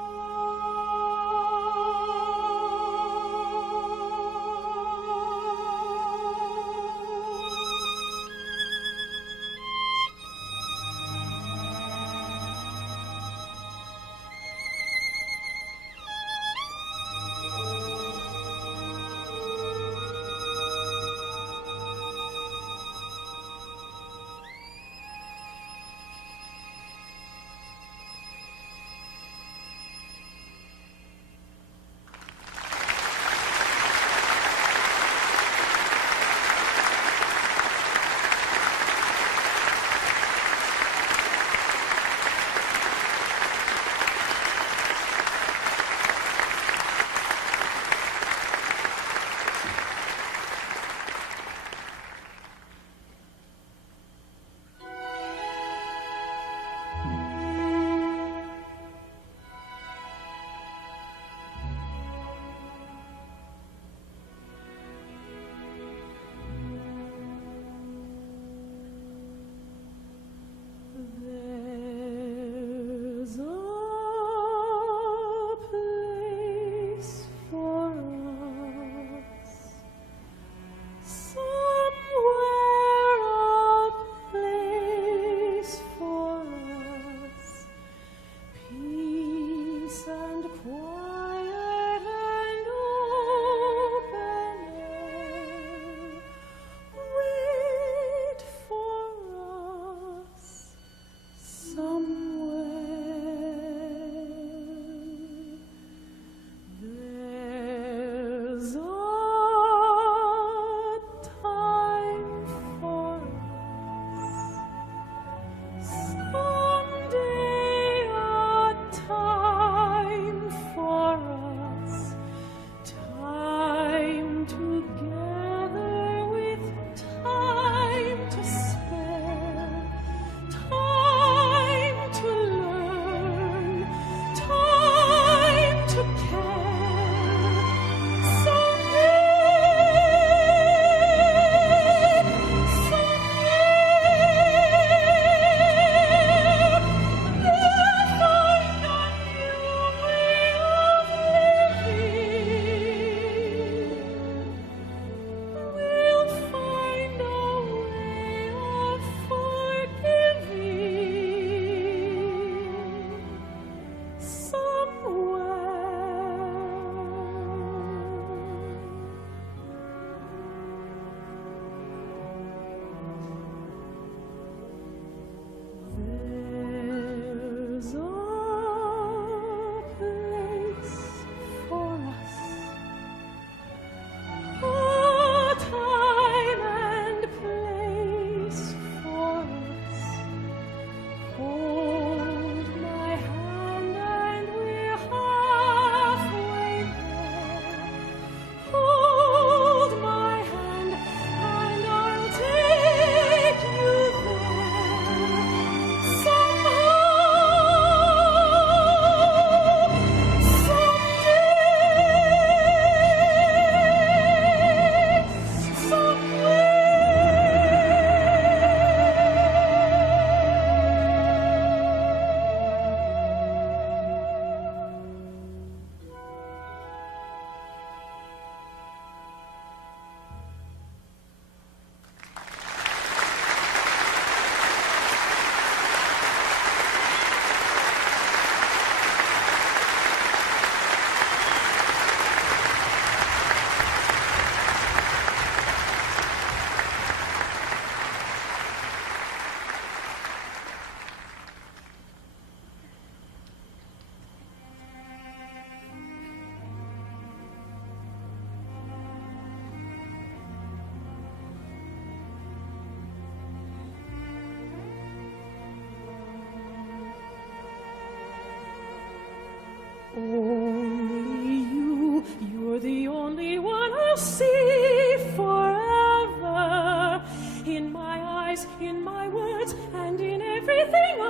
someday.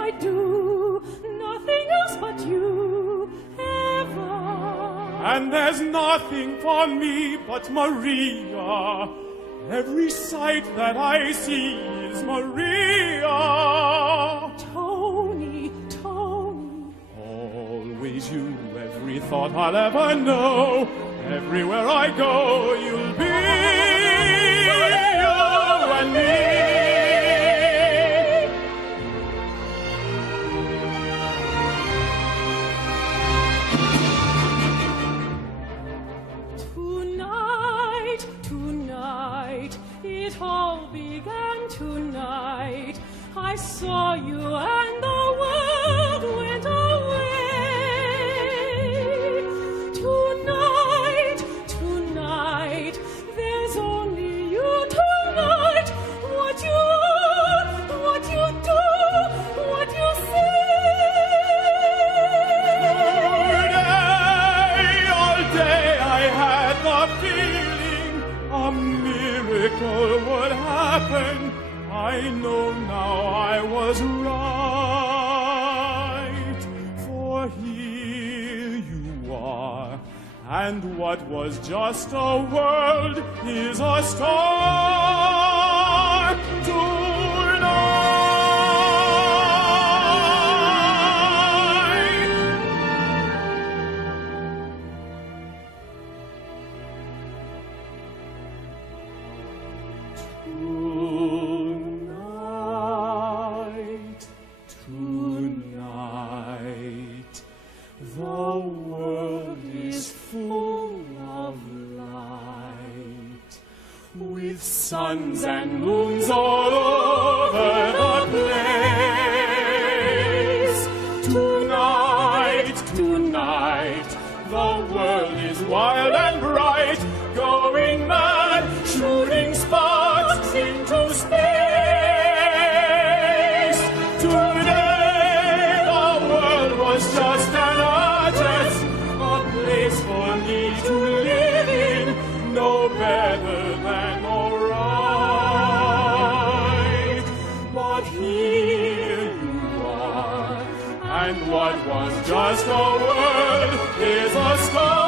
I do, nothing else but you, ever. And there's nothing for me but Maria. Every sight that I see is Maria. Tawny, Tawny. Always you, every thought I'll ever know. Everywhere I go, you'll be you and me. Tonight, tonight, it all began tonight. I saw you and the world went away. Tonight, tonight, there's only you tonight. What you are, what you do, what you Today, all day I had the feeling a miracle would happen. I know now I was right, for here you are, and what was just a world is a star tonight. Tonight, the world is full of light, with suns and moons all over the place. Tonight, tonight, the world is wild and bright, going mad, shooting sparks into space. Just an address, a place for me to live in, no better than alright. But here you are, and what was just a word is a star.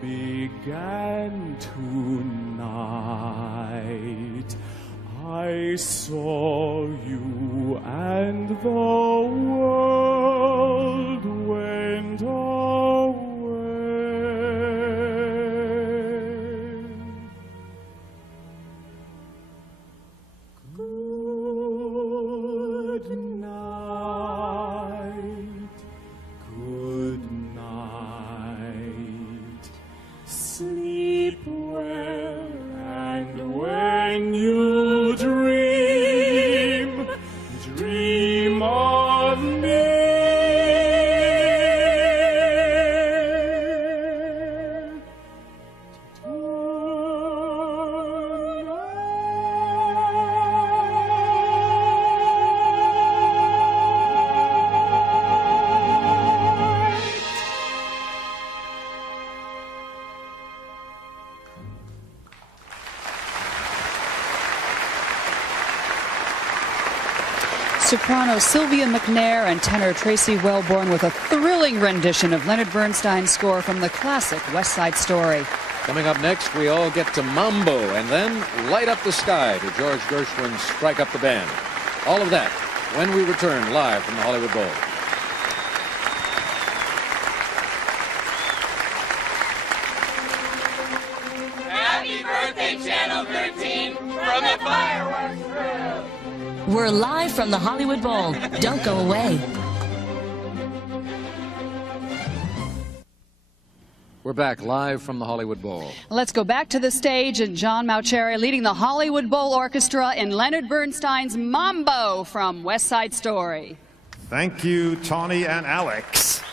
Began tonight. I saw you and the world went away. Good night. Good night. Sleep well, and when you dream, dream of me. Soprano Sylvia McNair and tenor Tracey Welborn with a thrilling rendition of Leonard Bernstein's score from the classic West Side Story. Coming up next, we all get to Mambo and then Light Up the Sky to George Gershwin's Strike Up the Band. All of that when we return live from the Hollywood Bowl. Happy birthday, Channel 13, from the fireworks crew. We're live from the Hollywood Bowl. Don't go away. We're back live from the Hollywood Bowl. Let's go back to the stage, and John Mauceri leading the Hollywood Bowl Orchestra in Leonard Bernstein's Mambo from West Side Story. Thank you, Tawny and Alex.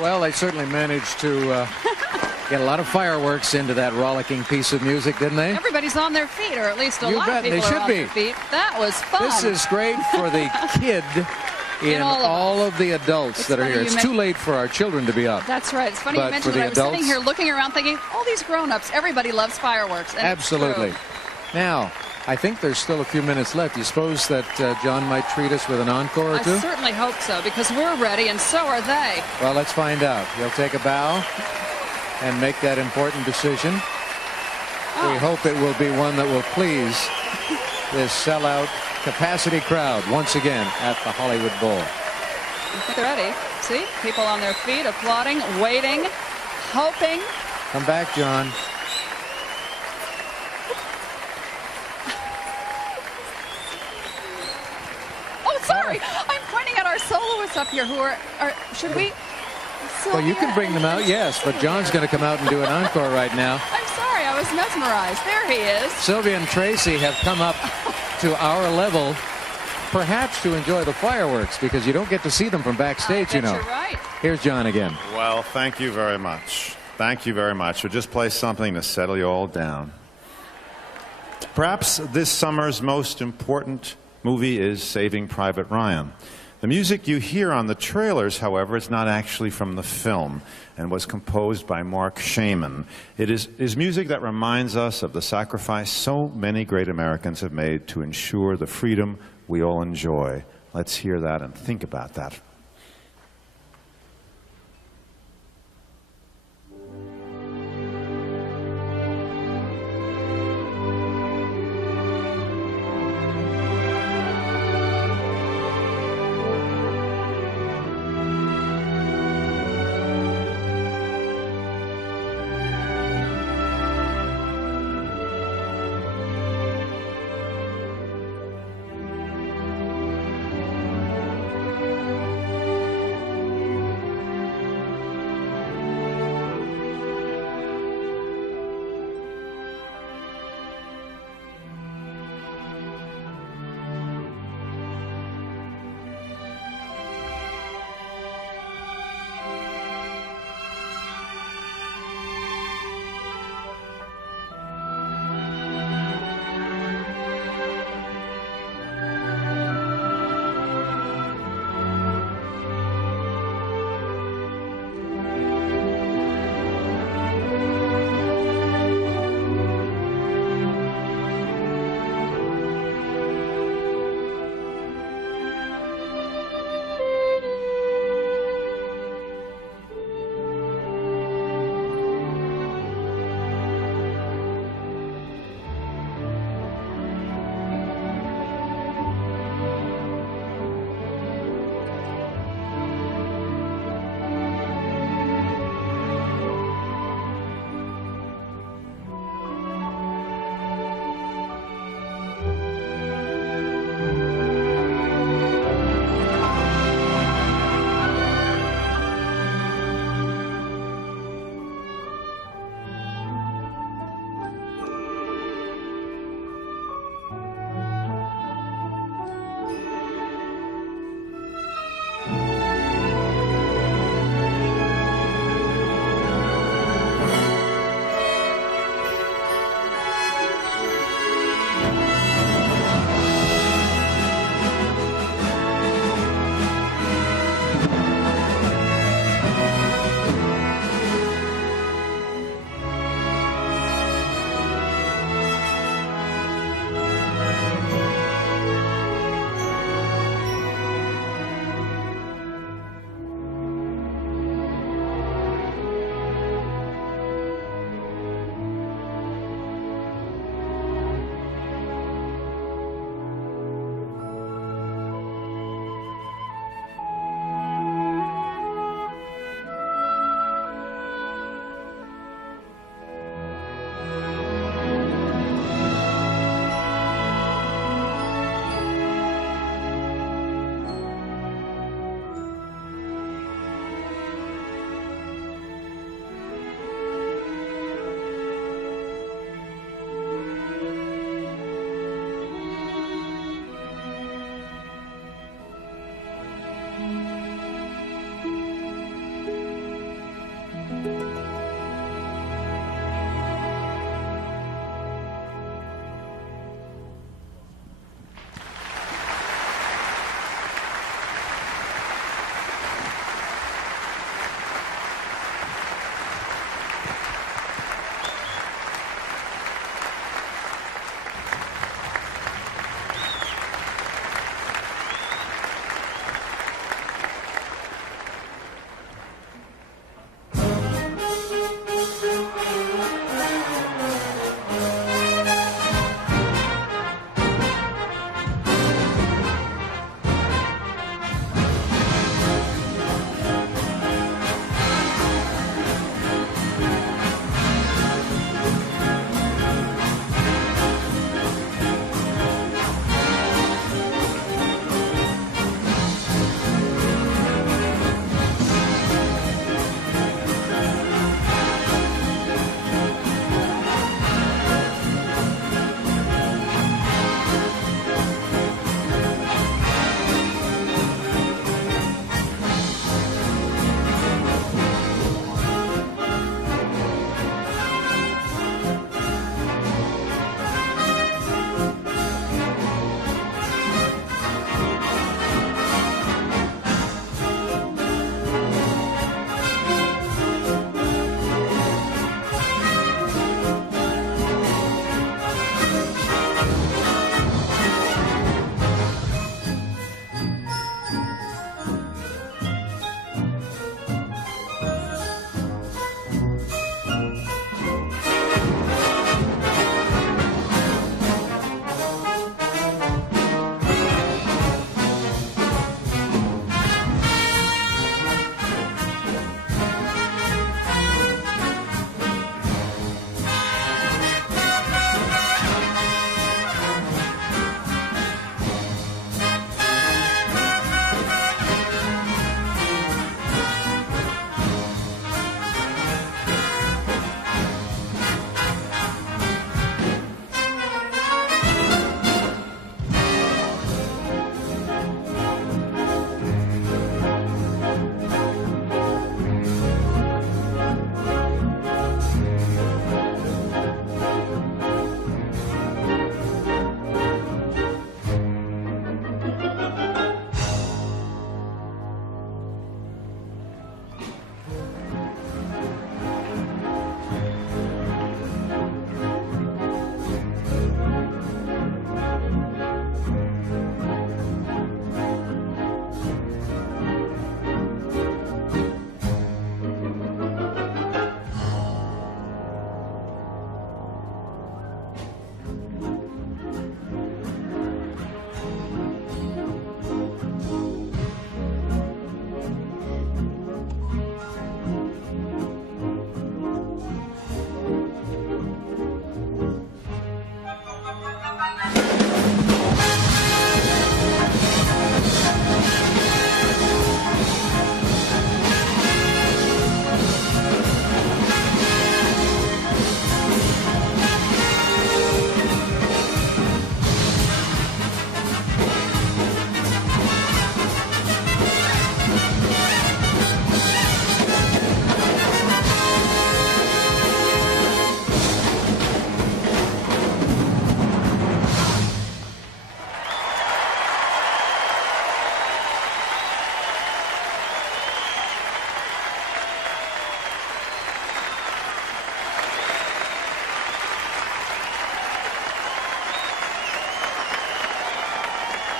Well, they certainly managed to get a lot of fireworks into that rollicking piece of music, didn't they? Everybody's on their feet, or at least a You lot bet, of people they are should on be. their feet. That was fun. This is great for the kid in all of the adults It's that are funny here. you It's men- too late for our children to be up. That's right. It's funny you But mentioned for that. the I was sitting adults- here looking around thinking, all these grown-ups, everybody loves fireworks. And it's Absolutely. true. Now, I think there's still a few minutes left. You suppose that John might treat us with an encore or I two? certainly hope so, because we're ready, and so are they. Well, let's find out. He'll take a bow and make that important decision. We hope it will be one that will please this sellout capacity crowd once again at the Hollywood Bowl. I think they're ready. See? People on their feet, applauding, waiting, hoping. Come back, John. Oh, sorry. I'm pointing at our soloists up here who are should we? Well, you can bring them out, yes, but John's going to come out and do an encore right now. I'm sorry. I was mesmerized. There he is. Sylvia and Tracey have come up to our level, perhaps to enjoy the fireworks, because you don't get to see them from backstage, you know. You're right. Here's John again. Well, thank you very much. Thank you very much. We'll just play something to settle you all down. Perhaps this summer's most important movie is Saving Private Ryan. The music you hear on the trailers, however, is not actually from the film and was composed by Mark Shaman. It is music that reminds us of the sacrifice so many great Americans have made to ensure the freedom we all enjoy. Let's hear that and think about that.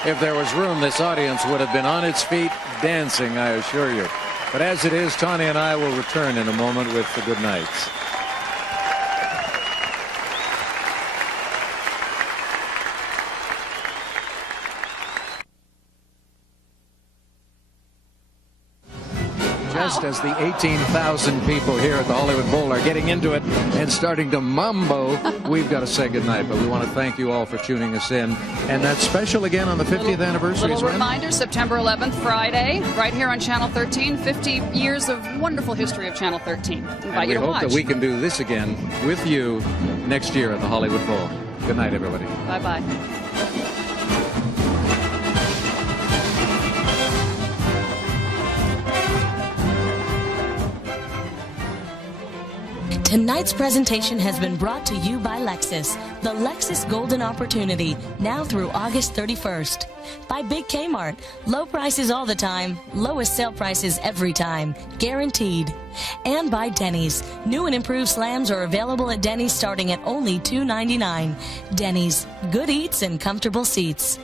If there was room, this audience would have been on its feet dancing, I assure you. But as it is, Tawny and I will return in a moment with the good nights. Just as the 18,000 people here at the Hollywood Bowl are getting into it and starting to mambo, we've got to say goodnight. But we want to thank you all for tuning us in. And that's special again on the 50th anniversary. Little reminder, September 11th, Friday, right here on Channel 13. 50 years of wonderful history of Channel 13. Invite you to watch. We hope that we can do this again with you next year at the Hollywood Bowl. Good night, everybody. Bye-bye. Tonight's presentation has been brought to you by Lexus, the Lexus Golden Opportunity, now through August 31st. By Big Kmart, low prices all the time, lowest sale prices every time, guaranteed. And by Denny's, new and improved slams are available at Denny's starting at only $2.99. Denny's, good eats and comfortable seats.